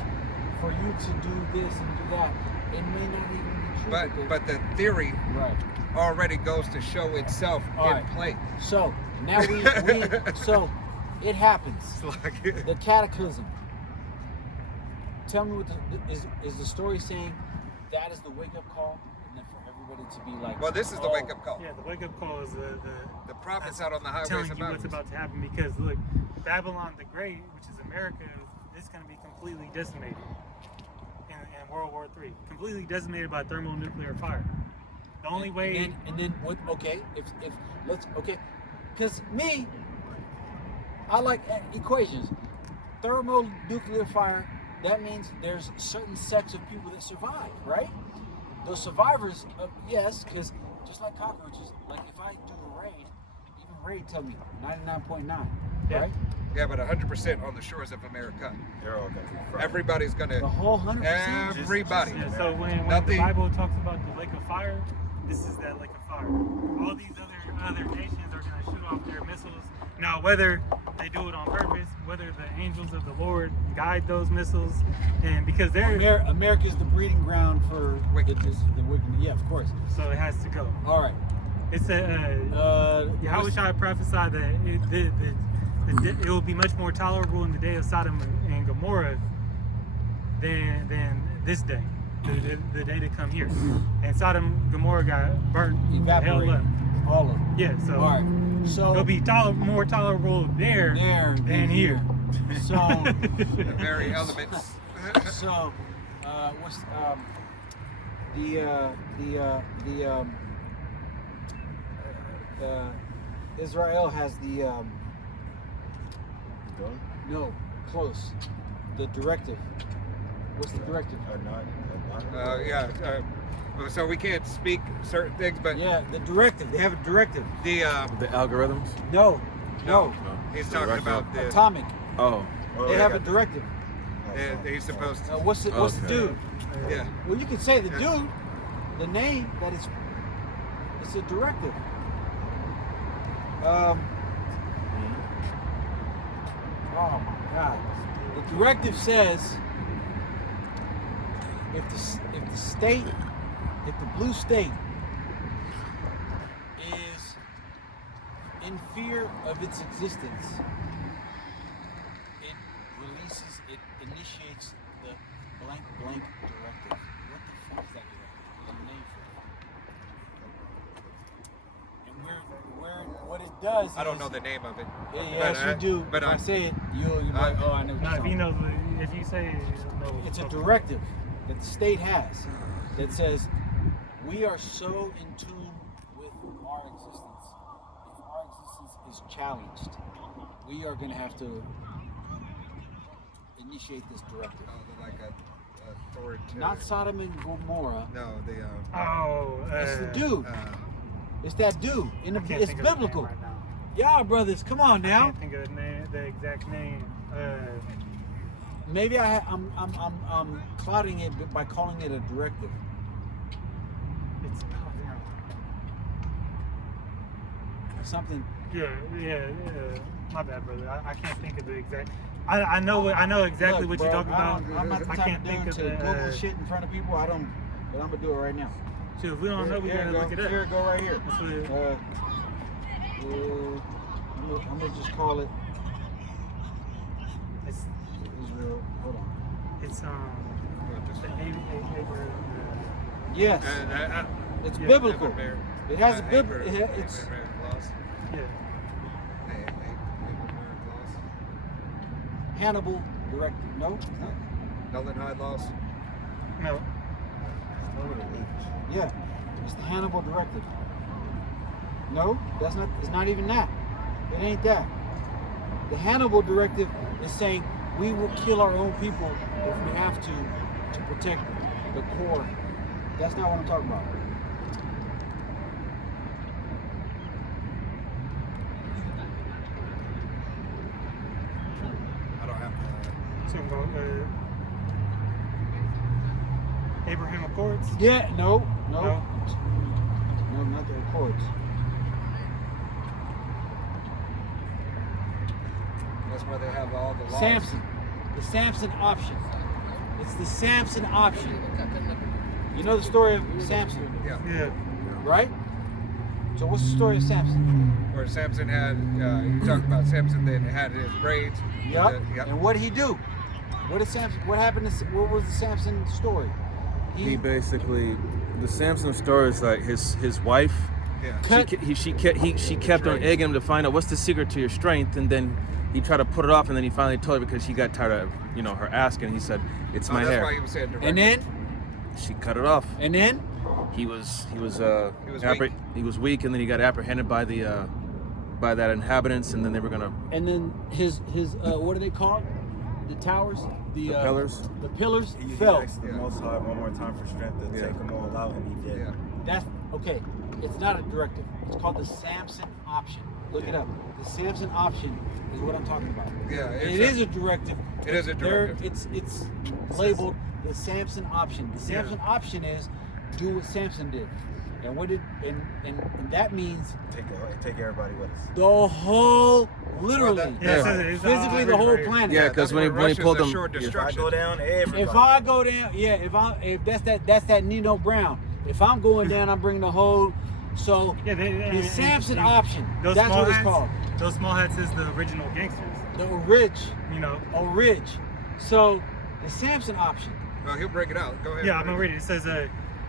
for you to do this and do that, it may not even be true. But the theory right. already goes to show itself All in right. play. So now so it happens. It's like The cataclysm. tell me what is the story saying that is the wake up call, and then for everybody to be like, Well, this is the oh, wake up call. Yeah, the wake up call is The prophets out on the highways telling and you what's mountains. about to happen, because look, Babylon the Great, which is America, is going to be completely decimated in World War III. Completely decimated by thermonuclear fire. The only way. And then what? Okay, if let's okay, because me, I like equations. Thermonuclear fire. That means there's certain sects of people that survive, right? Those survivors, yes, because just like cockroaches, like if I do a raid, even raid tell me 99.9, Yeah. right? Yeah, but 100% on the shores of America. They're all gonna be fried. Everybody's The gonna. whole 100%. Everybody. Yeah, so when the Nothing- Bible talks about the lake of fire, this is that lake of fire. All these other nations are going to shoot off their missiles. Now, whether they do it on purpose, whether the angels of the Lord guide those missiles, and because they're America is the breeding ground for Wickedness. the wickedness. Yeah, of course. so it has to go. All right. It's Yahushua prophesied that it will be much more tolerable in the day of Sodom and Gomorrah than this day, the day to come here. And Sodom and Gomorrah got burnt the hell Evaporate up. all of them. Yeah, so All right. So it'll be more tolerable there than here. So The very elements. so what's Israel has the no close the directive. What's the directive? Yeah. So we can't speak certain things, but Yeah, the directive. They have a directive. the The algorithms. No, he's talking about the. atomic. Oh, They have a directive. He's supposed to. What's the Okay. dude? Yeah. Well, you can say the dude, the name that is, it's a directive. Oh my God! The directive says if the state, if the blue state is in fear of its existence, it releases, it initiates the blank directive. What the fuck is that directive? There's a name for it. And what it does I don't is- know the name of it. Yes, you do. But if I say it, you're like, oh, I know what Now, you're if you talking know, if you say it, you'll know. It's a directive that the state has that says we are so in tune with our existence. If our existence is challenged, we are going to have to initiate this directive. Like a authority. Not Sodom and Gomorrah. No, the. It's the dude. It's that dude. I can't It's think of the name biblical. right now. Yeah, brothers, come on I now. can't think of the name, the exact name. Maybe I'm clouding it by calling it a directive. It's Something. yeah. My bad, brother. I can't think of the exact. I know exactly Look, what bro, you're talking about. I'm not the I type can't of think dude of to the. Google shit in front of people. I don't. But I'm gonna do it right now. Shoot, if we don't know, we Here gotta look it up. Here it go right here. That's what it- I'm gonna just call it It's Israel. Hold on. it's the Abraham. Yes, it's biblical. It has a biblical. It's Yeah. Hannibal directive. No. Null and Hyde laws. No. Yeah, it's the Hannibal directive. No, that's not. It's not even that. It ain't that. The Hannibal directive is saying we will kill our own people if we have to protect the core. That's not what I'm talking about. I don't have. Something about Abraham Accords. Yeah, no, No. not the Accords. That's where they have all the laws. Samson, the Samson option. It's the Samson option. You know the story of Samson, Yeah. Yeah. right? So what's the story of Samson? Where Samson had, you talk about Samson then had his braids. Yep. Yep. And what did he do? What did Samson? What happened? What was the Samson story? He basically, the Samson story is like his wife. Yeah. She kept on egging him to find out what's the secret to your strength, and then he tried to put it off, and then he finally told her because she got tired of her asking. He said, "It's my that's hair." why he was saying direct. And then She cut it off. He was weak, and then he got apprehended by that inhabitants, and then they were gonna And then his what are they called? The towers? The pillars. The pillars He fell. asked the Most High one more time for strength to take them all out, and he did. Yeah. That's okay. It's not a directive. It's called the Samson option. Look it up. The Samson option is what I'm talking about. Yeah, It is a directive. It is a directive. It's labeled the Samson option. The Samson option is do what Samson did. And what did and that means Take everybody with us. the whole, literally, Yeah, it's all physically the whole planet. Yeah, because when he pulled them, If I destruction. go down, everybody. If I go down, if that's that Nino Brown. If I'm going down, I'm bringing the whole. So the Samson option. Those That's small what it's hats, called. Those small hats is the original gangsters. The rich, You know. rich. So the Samson option. Well, he'll break it out. Go ahead. Yeah, I'm gonna read it. It says the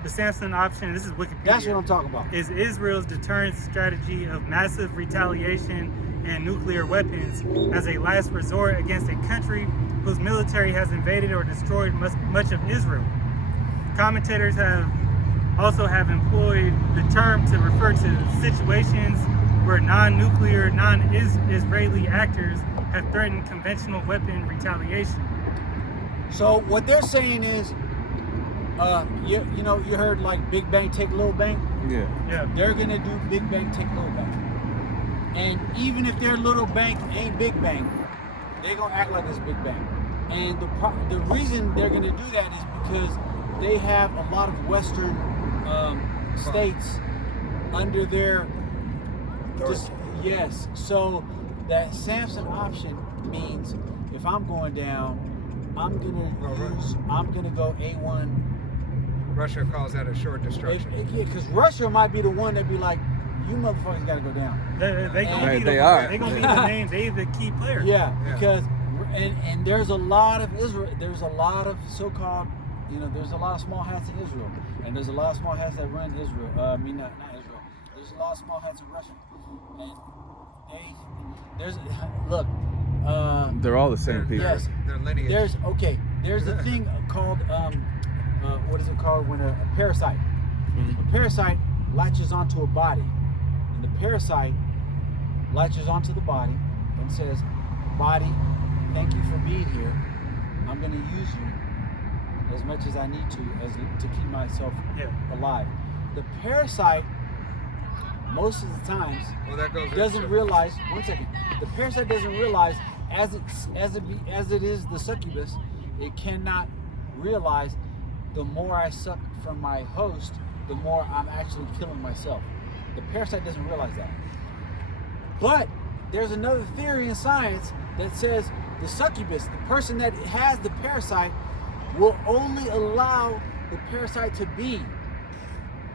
Samson option. This is Wikipedia. That's what I'm talking about. Is Israel's deterrence strategy of massive retaliation and nuclear weapons as a last resort against a country whose military has invaded or destroyed much of Israel. Commentators have employed the term to refer to situations where non-nuclear, non-Israeli actors have threatened conventional weapon retaliation. So what they're saying is, you heard like Big Bang take Little Bang. Yeah. They're gonna do Big Bang take Little Bang, and even if their Little Bang ain't Big Bang, they're gonna act like it's Big Bang. And the reason they're gonna do that is because they have a lot of Western states under their yes. So that Samson option means if I'm going down, I'm gonna go A1. Russia calls that a short destruction. Because Russia might be the one that be like, you motherfuckers gotta go down. They gonna Right, be they the, are. They gonna be the name. They the key player. Yeah, Yeah. because and there's a lot of Israel. There's a lot of so-called, there's a lot of small hats in Israel, and there's a lot of small hats that run Israel. Not Israel. There's a lot of small hats in Russia, and look. they're all the same people. Yes. Their lineage. There's a thing called what is it called when a parasite? A parasite latches onto a body, and the parasite latches onto the body and says, "Body, thank you for being here. I'm going to use you as much as I need to keep myself alive." The parasite, most of the times, that goes doesn't into- realize. One second. The parasite doesn't realize as it is the succubus. It cannot realize the more I suck from my host, the more I'm actually killing myself. The parasite doesn't realize that. But there's another theory in science that says the succubus, the person that has the parasite, will only allow the parasite to be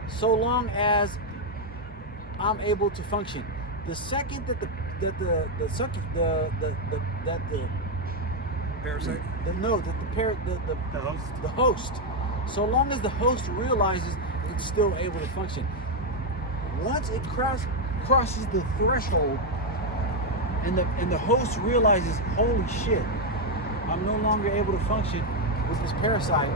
so long as I'm able to function. The second that the Parasite. the host, so long as the host realizes it's still able to function. Once it crosses the threshold, and the host realizes, holy shit, I'm no longer able to function with this parasite,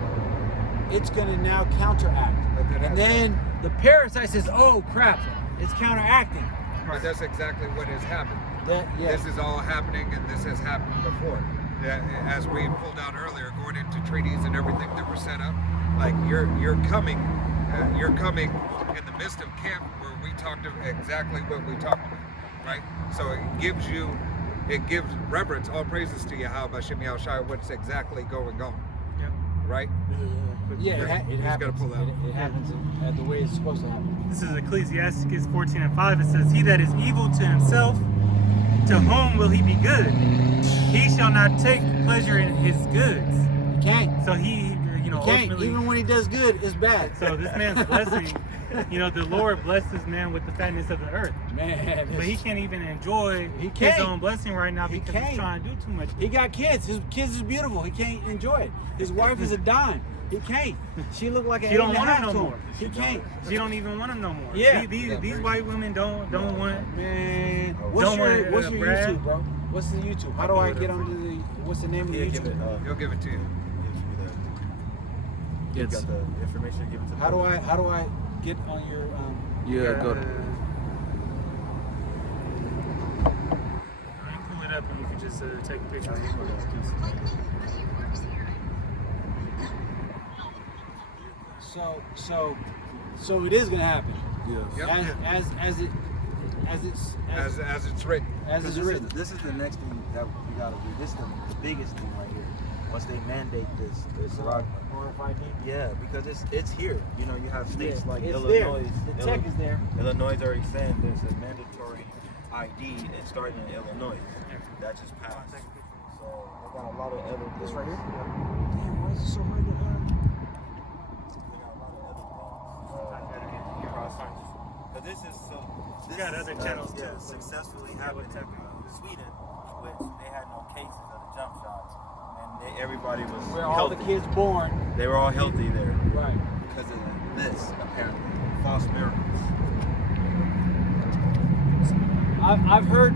it's gonna now counteract. And then the parasite says, oh crap, it's counteracting. But that's exactly what has happened. Yeah. This is all happening, and this has happened before. As we pulled out earlier, going into treaties and everything that were set up, like you're coming in the midst of camp where we talked of exactly what we talked about, right? So it gives reverence, all praises to Yahweh Hashem Yahushua, what's exactly going on, right? Yeah, it happens. gotta pull out. It happens at the way it's supposed to happen. This is Ecclesiastes 14:5. It says, "He that is evil to himself, to whom will he be good? He shall not take pleasure in his goods." You can't. So he You can't. ultimately. Even when he does good, it's bad. So this man's blessing You know, the Lord blesses man with the fatness of the earth. Man, But he can't even enjoy He his can't. own blessing right now He because can't. he's trying to do too much. He got kids. His kids is beautiful. He can't enjoy it. His wife is a dime. He can't. She looked like an She don't 8.5 want him no to him. more. He can't. She don't even want him no more. Yeah. These white women don't want. Man, what's Don't your want, what's your Brad? YouTube, bro? What's the YouTube? How do I get onto the? What's the name of the Yeah, give it. YouTube? He'll give it to you. You It's got the information. Give it to. How do I get on your? yeah, go. You can pull it up and you can just take a picture. So it is gonna happen. Yes. Yep. As As it's written. it's written. This is the next thing that we gotta do. This is the biggest thing right here. Once they mandate this dogma. RFID. Yeah, because it's here. You know, you have states like it's Illinois. there. The tech is there. Illinois is already saying there's a mandatory ID and starting in Illinois. That just passed. So I got a lot of other This things. right here? Yeah. Damn, why is it so hard to? We got a lot of other things. But this is so. This got is, other channels yeah, too. successfully happened in Sweden, which they had no cases of the jump shots, and everybody was Where all the kids born. They were all healthy there Right. because of this, apparently, false miracles. I've heard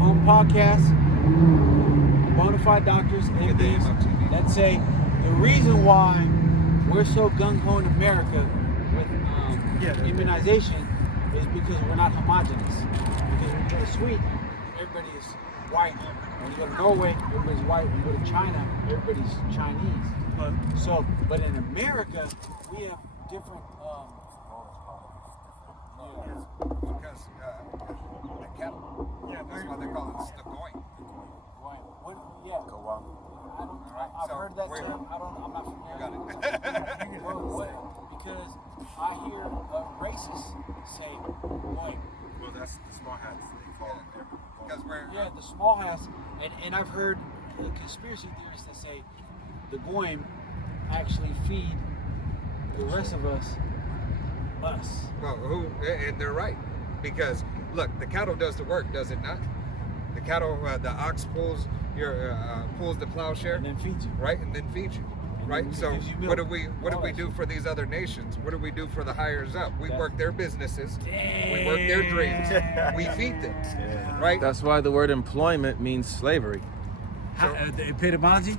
on podcasts, bona fide doctors and Get the things name up to me. that say the reason why we're so gung ho in America with immunization is because we're not homogenous. Because when you go to Sweden, everybody is white. When you go to Norway, everybody's white. When you go to China, everybody's Chinese. But in America, we have different. Because the cattle. Yeah, that's why they call it Stogoing. Yeah. Go on. I've so heard that where- term. I'm not familiar. You got it. Because I hear racists say, boy, Well, that's the small hats. They call them there. Because we're yeah, the small hats, and I've heard conspiracy theorists that say the Goyim actually feed the rest of us. well, and they're right, because look, the cattle does the work, does it not? The cattle, the ox pulls the plowshare, And then feed you. right, and then feeds you. Right, then so gives you milk, what do we all that do shit. for these other nations? What do we do for the hires up? We That's- work their businesses, we work their dreams, we feed them, Yeah. right? That's why the word employment means slavery. The etymology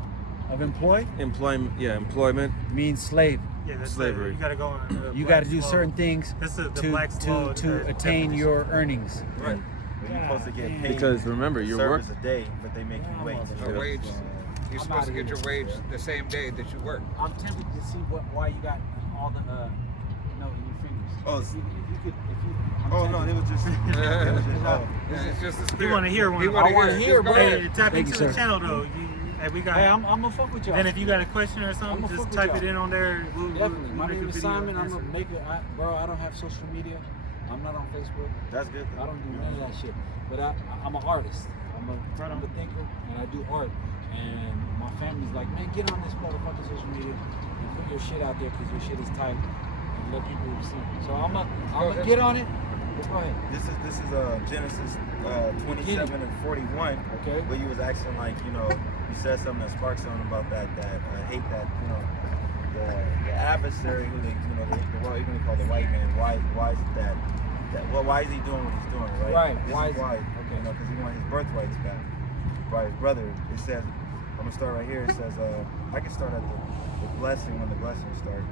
of employ Employment. means slave. Yeah, that's Slavery. You got to go on. You got to do certain things That's the to Black's Law to attain definition. your earnings. Right. But you're supposed to get God paid. Because remember, your work. service a day, but they make you wait. A Yeah. wage. You're I'm supposed to outta get your here. wage the same day that you work. I'm tempted to see why you got all the in your fingers. Oh, if you could, I'm Oh no, tempted. it was just. It was just Yeah, it's just the You spirit. want to hear one? He wanna I wanna hear, Just go bro. ahead. Hey, tap Thank into you, the sir. channel though. Hey, we got. Hey, I'm gonna fuck with y'all. Then if you got a question or I'ma something, fuck just with type y'all. it in on there. Definitely. My make a name is video Simon. I'm answer. gonna make it, bro. I don't have social media. I'm not on Facebook. That's good. I don't do none of that shit. But I'm an artist. I'm a thinker, and I do art. And my family's like, man, get on this motherfucking social media and put your shit out there because your shit is tight and let people see. So I'm gonna get on it. Go ahead. This is Genesis 27 and 41. Okay. Where you was asking you said something that sparked something about that hate that the adversary who they the world even call the white man. Why is it that why is he doing what he's doing, right? Right. This Why is is- why okay. because he wants his birthrights back by his brother. It says I'm gonna start right here. It says I can start at the blessing when the blessing start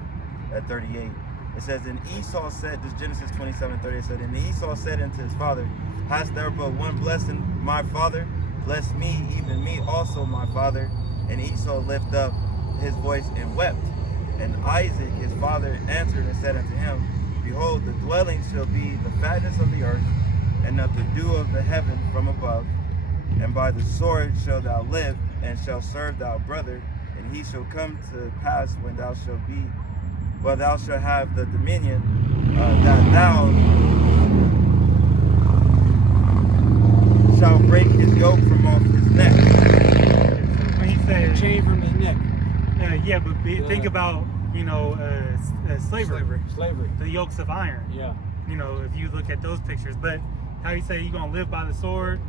at 38. It says, and Esau said, this Genesis 27:30, it said, and Esau said unto his father, hast thou but one blessing, my father? Bless me, even me also, my father. And Esau lifted up his voice and wept. And Isaac, his father, answered and said unto him, behold, the dwelling shall be the fatness of the earth, and of the dew of the heaven from above. And by the sword shalt thou live, and shalt serve thy brother, and he shall come to pass when thou shalt be, well, thou shalt have the dominion, that thou shalt break his yoke from off his neck. When he said, Chain from his neck. yeah, but think Yeah. about slavery, Slavery. the yokes of iron. Yeah. If you look at those pictures. But how you say you're gonna live by the sword,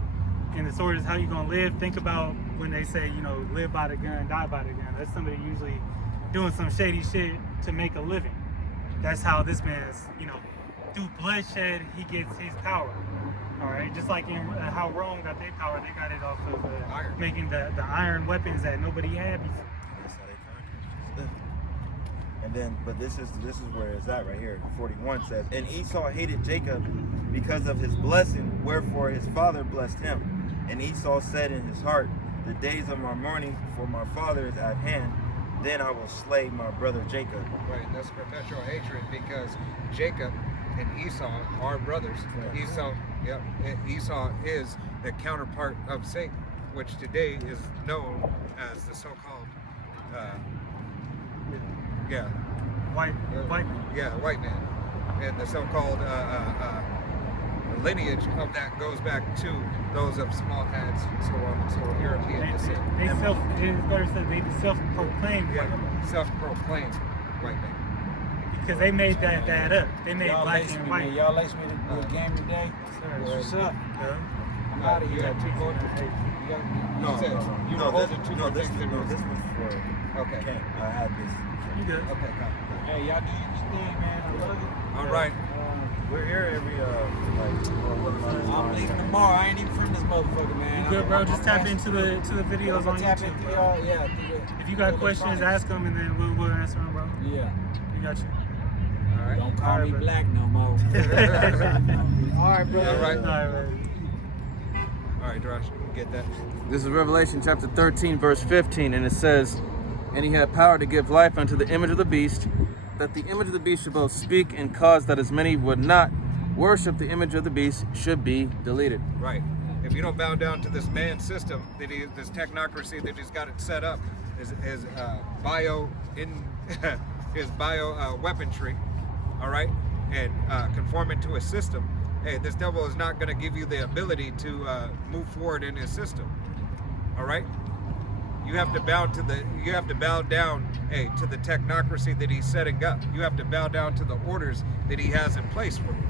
and the sword is how you're gonna live. Think about when they say, live by the gun, die by the gun. That's somebody usually doing some shady shit to make a living. That's how this man's, through bloodshed, he gets his power. All right, just like in how Rome got their power, they got it off of Iron. making the iron weapons that nobody had before. That's how they conquered. And then, but this is where it's at right here. 41 says, and Esau hated Jacob because of his blessing, wherefore his father blessed him. And Esau said in his heart, the days of my mourning for my father is at hand. Then I will slay my brother Jacob. Right, that's perpetual hatred because Jacob and Esau are brothers. Right. Esau is the counterpart of Satan, which today is known as the so-called, white man, and the so-called lineage of that goes back to those of small heads, so on and so on, European descent. They self-proclaimed white men, Self-proclaimed white man. because they made that up. They made Y'all black laced and me, white. man. Y'all laced me to do a game today. What's up? I'm out of You here. had two going. No, said you were holding two more this things in was yours. for Okay. Ken. I had this. You good? Okay, got it. Hey, y'all do your thing, man. I love it. All right. We're here every I'm leaving tomorrow. I ain't even from this motherfucker, man. You good, bro? I'm Just tap passing into through. the videos on Tap YouTube, into bro. y'all, yeah. through the- If you got through questions, electronics. ask them, and then we'll answer them, bro. Yeah. We got you. All right. Don't call All right, me bro. black no more. All right, brother. All right. All right, bro. All right, Josh, get that. This is Revelation chapter 13, verse 15, and it says, and he had power to give life unto the image of the beast, that the image of the beast should both speak and cause that as many would not worship the image of the beast should be deleted. Right. If you don't bow down to this man system, this technocracy that he's got it set up, his weaponry, all right, and conforming to his system, hey, this devil is not going to give you the ability to move forward in his system. All right. You have to bow down, hey, to the technocracy that he's setting up. You have to bow down to the orders that he has in place for you.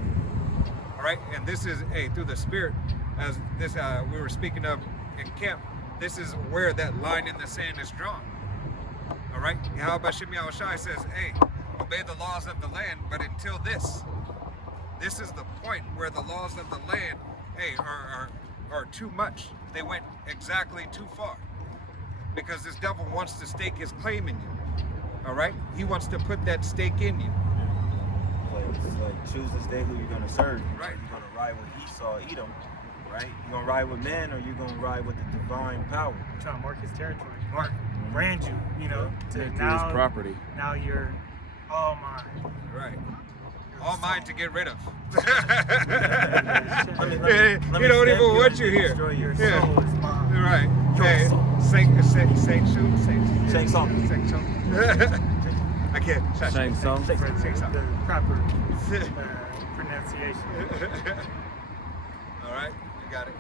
All right, and this is, hey, through the Spirit, as this we were speaking of in camp. This is where that line in the sand is drawn. All right, Yahweh Shem Yahushai says, hey, obey the laws of the land, but until this is the point where the laws of the land, hey, are too much. They went exactly too far. Because this devil wants to stake his claim in you. All right? He wants to put that stake in you. It's like choose this day who you're gonna serve. Right. You're gonna ride with Esau, Edom, right? You're gonna ride with men, or you're gonna ride with the divine power. Trying to mark his territory, brand you, to Make you now his property. Now you're all mine. Right. All mine to get rid of. Let me He don't stamp even you want and you here. destroy your Yeah. Soul is mine. Right. Hey, Shang Tsung. I can't. Shang Tsung. For the proper pronunciation. All right, you got it.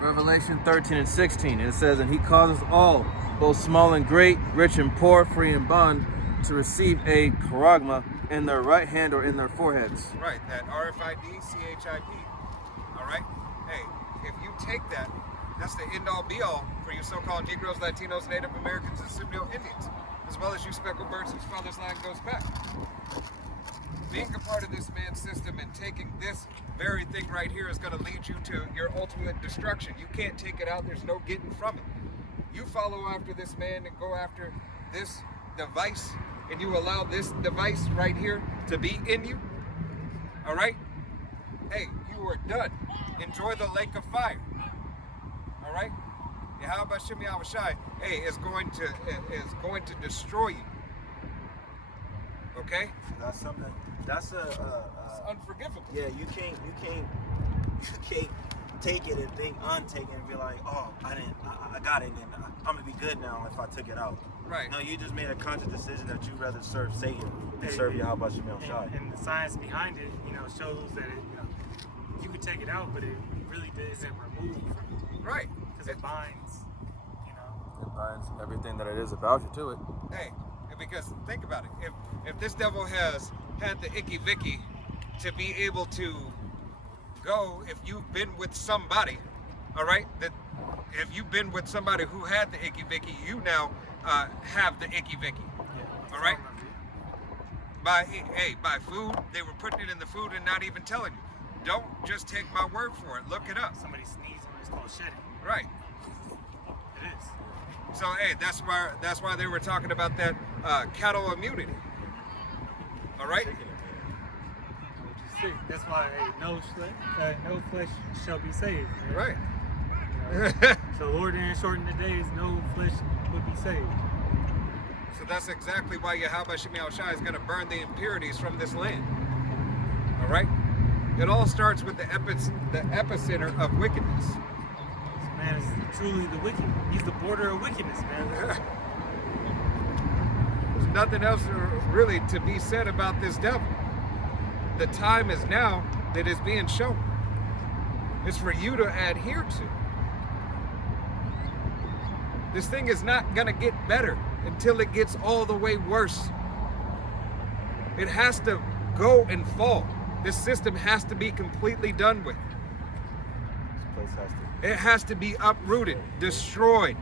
Revelation 13 and 16, it says, and he causes all, both small and great, rich and poor, free and bond, to receive a charagma in their right hand or in their foreheads. Right, that RFID, CHIP. All right? Hey, if you take that, that's the end-all be-all for you so-called Negroes, Latinos, Native Americans, and Seminole Indians, as well as you speckled birds whose father's land goes back. Being a part of this man's system and taking this very thing right here is going to lead you to your ultimate destruction. You can't take it out. There's no getting from it. You follow after this man and go after this device, and you allow this device right here to be in you, all right? Hey, you are done. Enjoy the lake of fire, all right? Yahweh Shem Yahushai, hey, is going to destroy you, okay? That's something. That's It's unforgivable. yeah. You can't take it and untake it and be like, oh, I got it, and I'm gonna be good now if I took it out. Right. No, you just made a conscious decision that you'd rather serve Satan than serve Yahweh Shem Yahushai. And the science behind it, shows that you could take it out, but it really isn't removed from you. Right. Because it binds, It binds everything that it is about you to it. Hey, if Because think about it. If this devil has had the icky vicky to be able to go, if you've been with somebody, all right, that if you've been with somebody who had the icky vicky, you now have the icky vicky. All right. By food, they were putting it in the food and not even telling you. Don't just take my word for it. Look it up. Somebody sneezing, it's called shedding. Right. It is. So hey, that's why they were talking about that cattle immunity. All right. That's why no flesh shall be saved. Man. Right. You know, so the Lord didn't shorten the days, no flesh would be saved. So that's exactly why Yahweh Shem Yahushua is going to burn the impurities from this land. All right. It all starts with the epicenter of wickedness. This man is truly the wicked. He's the border of wickedness, man. There's nothing else really to be said about this devil. The time is now that is being shown. It's for you to adhere to. This thing is not going to get better until it gets all the way worse. It has to go and fall. This system has to be completely done with. This place has to. It has to be uprooted, destroyed,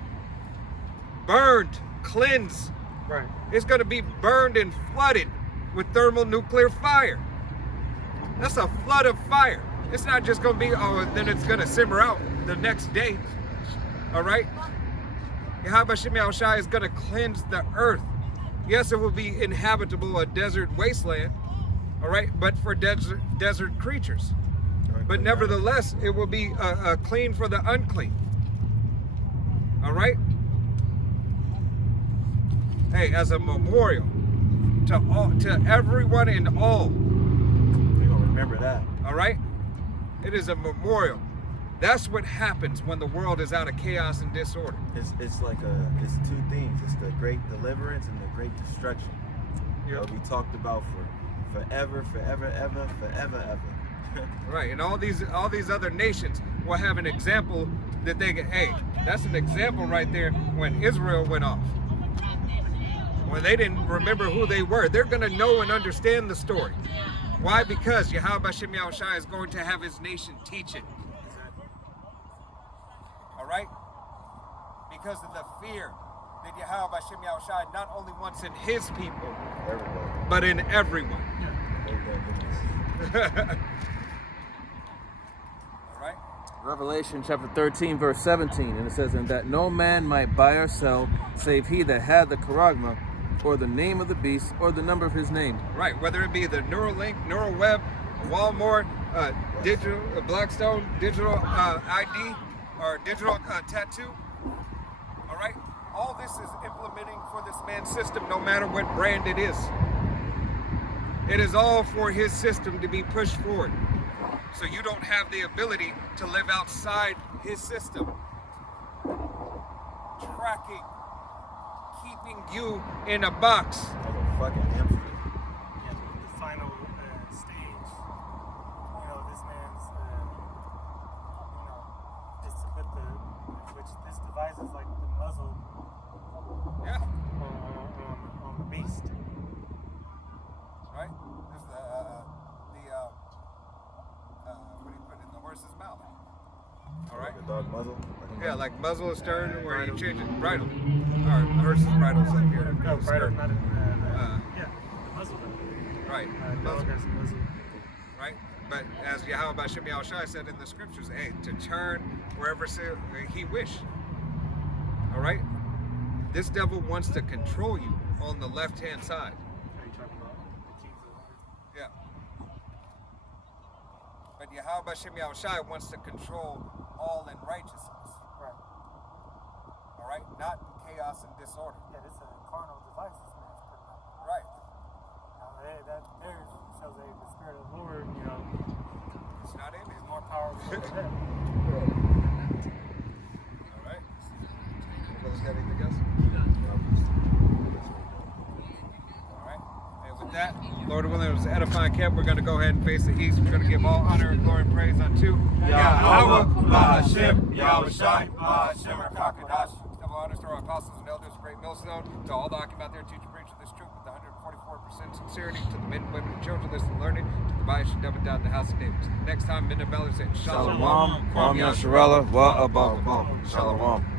burned, cleansed. Right. It's going to be burned and flooded with thermonuclear fire. That's a flood of fire. It's not just going to be, oh, then it's going to simmer out the next day. All right? Yahweh Shem Yahushua is going to cleanse the earth. Yes, it will be inhabitable, a desert wasteland. All right? But for desert creatures. But nevertheless, it will be clean for the unclean. All right? Hey, as a memorial to everyone and all. We're gonna remember that. All right? It is a memorial. That's what happens when the world is out of chaos and disorder. It's like it's two things. It's the great deliverance and the great destruction. What we talked about for forever, ever. Right, and all these other nations will have an example that they get. Hey, that's an example right there when Israel went off. When they didn't remember who they were, they're going to know and understand the story. Why? Because Yahweh Shem Yahushua is going to have his nation teach it. All right? Because of the fear that Yahweh Shem Yahushua not only wants in his people, but in everyone. All right? Revelation chapter 13, verse 17, and it says, "And that no man might buy or sell, save he that had the charagma, or the name of the beast, or the number of his name." Right, whether it be the Neuralink, Neuralweb, Walmart, digital Blackstone, digital ID, or digital tattoo. All right, all this is implementing for this man's system, no matter what brand it is. It is all for his system to be pushed forward. So you don't have the ability to live outside his system. Tracking, keeping you in a box. Like a fucking hamster. Yeah, the final stage. You know, this man's, is to put which this device is like the muzzle Yeah. on the beast. Right? This is what do you put in the horse's mouth? All right. Like a dog muzzle. Yeah, like muzzle, stern, where you change it. Bridle. Or the horse's bridle's up here. No, bridle, Stern. not yeah, the muzzle. Right. Dog Muzzle. has a muzzle. Right? But as Yahweh Shem Yahushua said in the scriptures, hey, to turn wherever he wish. All right? This devil wants to control you on the left-hand side. Are you talking about the kings of the earth? Yeah. But Yahweh Shem Yahushua wants to control all in righteousness. Right. All right? Not chaos and disorder. Yeah, this is a carnal device this man's putting up. Right. Now, that there shows the spirit of the Lord, you know, It's not in it. is more powerful than that. All right. Brothers got anything else? All right. And with that, Lord willing, it was an edifying camp. We're going to go ahead and face the east. We're going to give all honor and glory and praise unto Yahweh, Bahashem, Yahweh Shai, Bahashem, Rakakadash. Double honors to our apostles and elders of Great Millstone, to all the Akim out there teach and preach this truth with 144% sincerity, to the men, women, and children listening and learning, to the Bible should never doubt in the house of David. Next time, men of valor say, Shalom. Kwam Yasharallah wa Abba. Shalom.